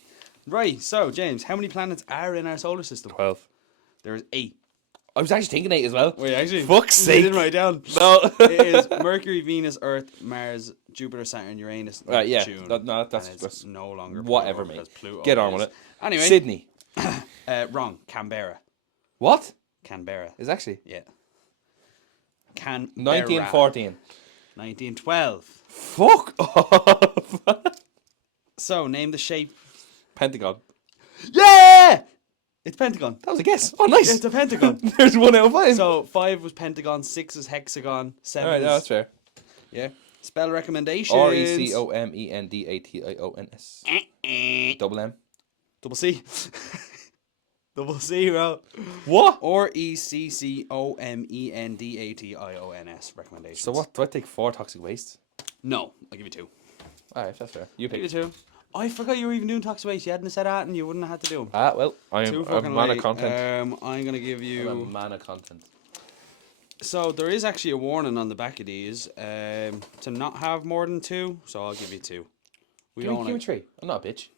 Right, so, James, how many planets are in our solar system? 12. There's 8. I was actually thinking 8 as well. Wait, actually. Fuck's You sake. didn't write down. No. It is Mercury, Venus, Earth, Mars, Jupiter, Saturn, Uranus, Right, yeah. Neptune. No, and that's it's no longer whatever, Pluto, mate. because Pluto Get on is- with it. Anyway. Sydney. Wrong. Canberra. What? Canberra. Is actually Yeah. Canberra. 1914. 1912. Fuck off. So, name the shape. Pentagon. Yeah! It's Pentagon. That was a guess. Oh, nice. It's a Pentagon. There's 1 out of 5. So, 5 was Pentagon, 6 is hexagon, 7 all right, is... no, that's fair. Yeah. Spell recommendations. RECOMENDATIONS. Double M. Double C. 0 What? or ECCOMENDATIONS recommendations. So what? Do I take 4 toxic wastes? No, I'll give you 2. Alright, that's fair. You Give pick. you 2. I forgot you were even doing toxic waste. You hadn't said that, and you wouldn't have had to do them. Ah, well, I'm 2 a fucking man late. of content. I'm gonna give I'm a you. man of content. So there is actually a warning on the back of these to not have more than 2. So I'll give you 2. We Give me, don't. give me 3. I'm not a bitch.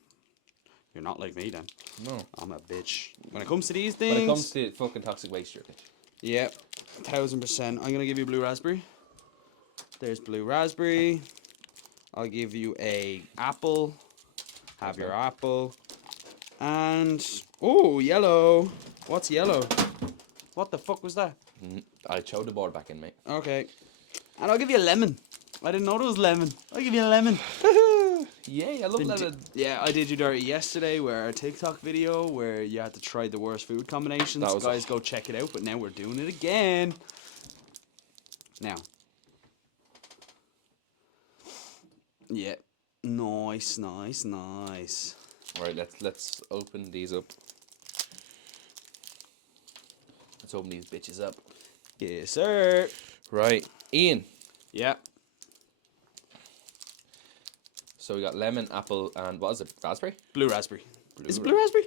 You're not like me then. No. I'm a bitch. When it comes to these things. When it comes to fucking toxic waste, you're a bitch. Yeah, 1000%. I'm gonna give you blue raspberry. There's blue raspberry. I'll give you a apple. Have your apple. And oh, yellow. What's yellow? What the fuck was that? I showed the board back in, mate. Okay. And I'll give you a lemon. I didn't know there was lemon. I'll give you a lemon. Yay, I love lemon. Yeah, I did you dirty yesterday where our TikTok video where you had to try the worst food combinations. That was Guys, go check it out. But now we're doing it again. Now. Yeah. Nice. Right, let's open these up. Let's open these bitches up. Yes, sir. Right, Ian. Yeah. So we got lemon, apple, and what is it? Raspberry? Blue raspberry. Is it blue raspberry?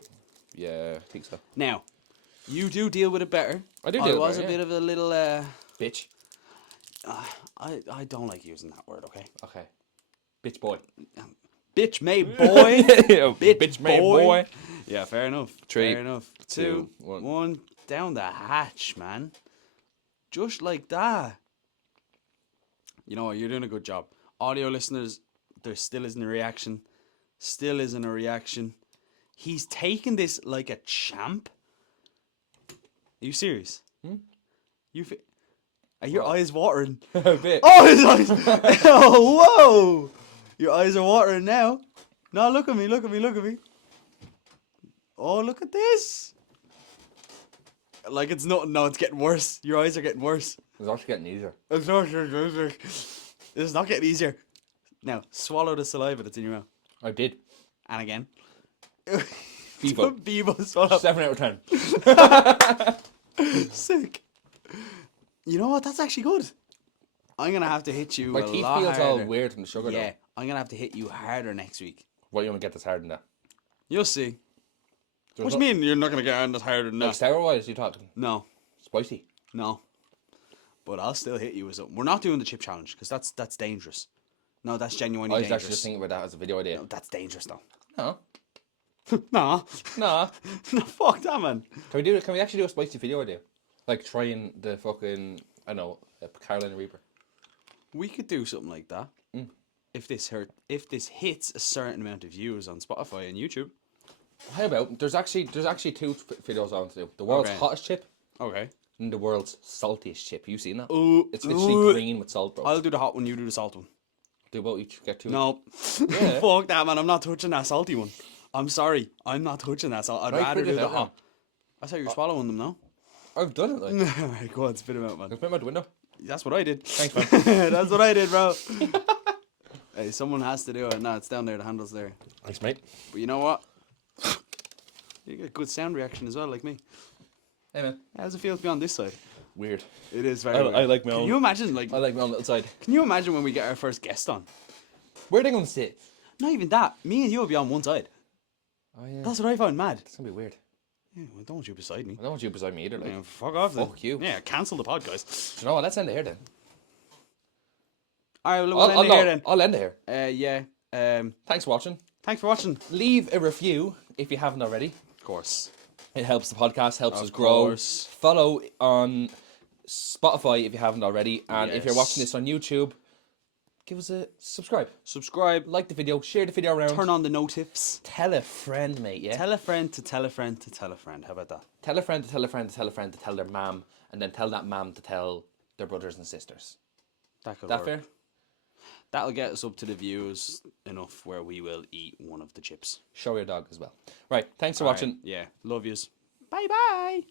Yeah, I think so. Now, you do deal with it better. I do deal with it was better, a yeah. bit of a little. Bitch. I don't like using that word. Okay. Okay. Bitch boy. Bitch made boy. Bitch made boy. Yeah, fair enough. 3, Fair enough. 2, 2, 1. 1. Down the hatch, man. Just like that. You know what? You're doing a good job. Audio listeners, there still isn't a reaction. Still isn't a reaction. He's taking this like a champ. Are you serious? Are your eyes watering? A bit. Oh, his eyes! Oh, whoa! Your eyes are watering now. No, look at me, look at me, look at me. Oh, look at this. Like it's not. No, it's getting worse. Your eyes are getting worse. It's actually getting easier. It's not getting easier. Now, swallow the saliva that's in your mouth. I did. And again. Bevo. Bevo, swallow. 7 out of 10. Sick. You know what? That's actually good. I'm going to have to hit you My a teeth lot feels harder. all weird from the sugar Yeah, though. I'm going to have to hit you harder next week. Why you want to get this hard than that? You'll see. There's What do you mean you're not going to get on this harder than Like that? sour wise, you talking? No, Spicy. no. But I'll still hit you with something. We're not doing the chip challenge because that's dangerous. No, that's genuinely I was dangerous. actually just thinking about that as a video idea. No, that's dangerous though. No. Nah. Nah. No, fuck that, man. Can we do it? Can we actually do a spicy video idea? Like trying the fucking, I don't know, Carolina Reaper. We could do something like that. If this hits a certain amount of views on Spotify and YouTube. How about there's actually 2 videos I want to do. The world's Okay. hottest chip Okay. and the world's saltiest chip. You seen that? Ooh, It's literally green with salt, bro. I'll do the hot one. You do the salt one. Do both each get 2. No. Yeah. Fuck that, man. I'm not touching that salty one. I'm sorry. I'm not touching that salt. I'd Right, rather spit it do the out hot. now. I thought you were swallowing them, no? I've done it. Like, Alright, go on, spit them out, man. I've put them out the window. That's what I did. Thanks, man. That's what I did, bro. Hey, someone has to do it. No, it's down there. The handle's there. Thanks, mate. But you know what? You get a good sound reaction as well, like me. Hey, man. How does it feel to be on this side? Weird. It is very I weird. like my Can own. you imagine, like, I like my own little side. can you imagine when we get our first guest on? Where are they going to sit? Not even that. Me and you will be on one side. Oh, yeah. That's what I found mad. It's going to be weird. Yeah, well, don't want you beside me. I don't want you beside me either. Like, Yeah, fuck off then. Fuck you. Yeah, cancel the podcast. Do you know what? Let's end it here then. Alright, well, we'll end it here then. I'll end it here. Yeah. Thanks for watching. Thanks for watching. Leave a review if you haven't already. Of course. It helps the podcast, helps Of us grow. course. Follow on Spotify if you haven't already. And if you're Yes. watching this on YouTube, give us a subscribe. Subscribe. Like the video, share the video around. Turn on the notifs. Tell a friend, mate, yeah? Tell a friend to tell a friend to tell a friend. How about that? Tell a friend to tell a friend to tell a friend to tell their mum, and then tell that mum to tell their brothers and sisters. That could That work. fair? That'll get us up to the views enough where we will eat one of the chips. Show your dog as well. Right, thanks for Alright, watching. Yeah. Love yous. Bye bye.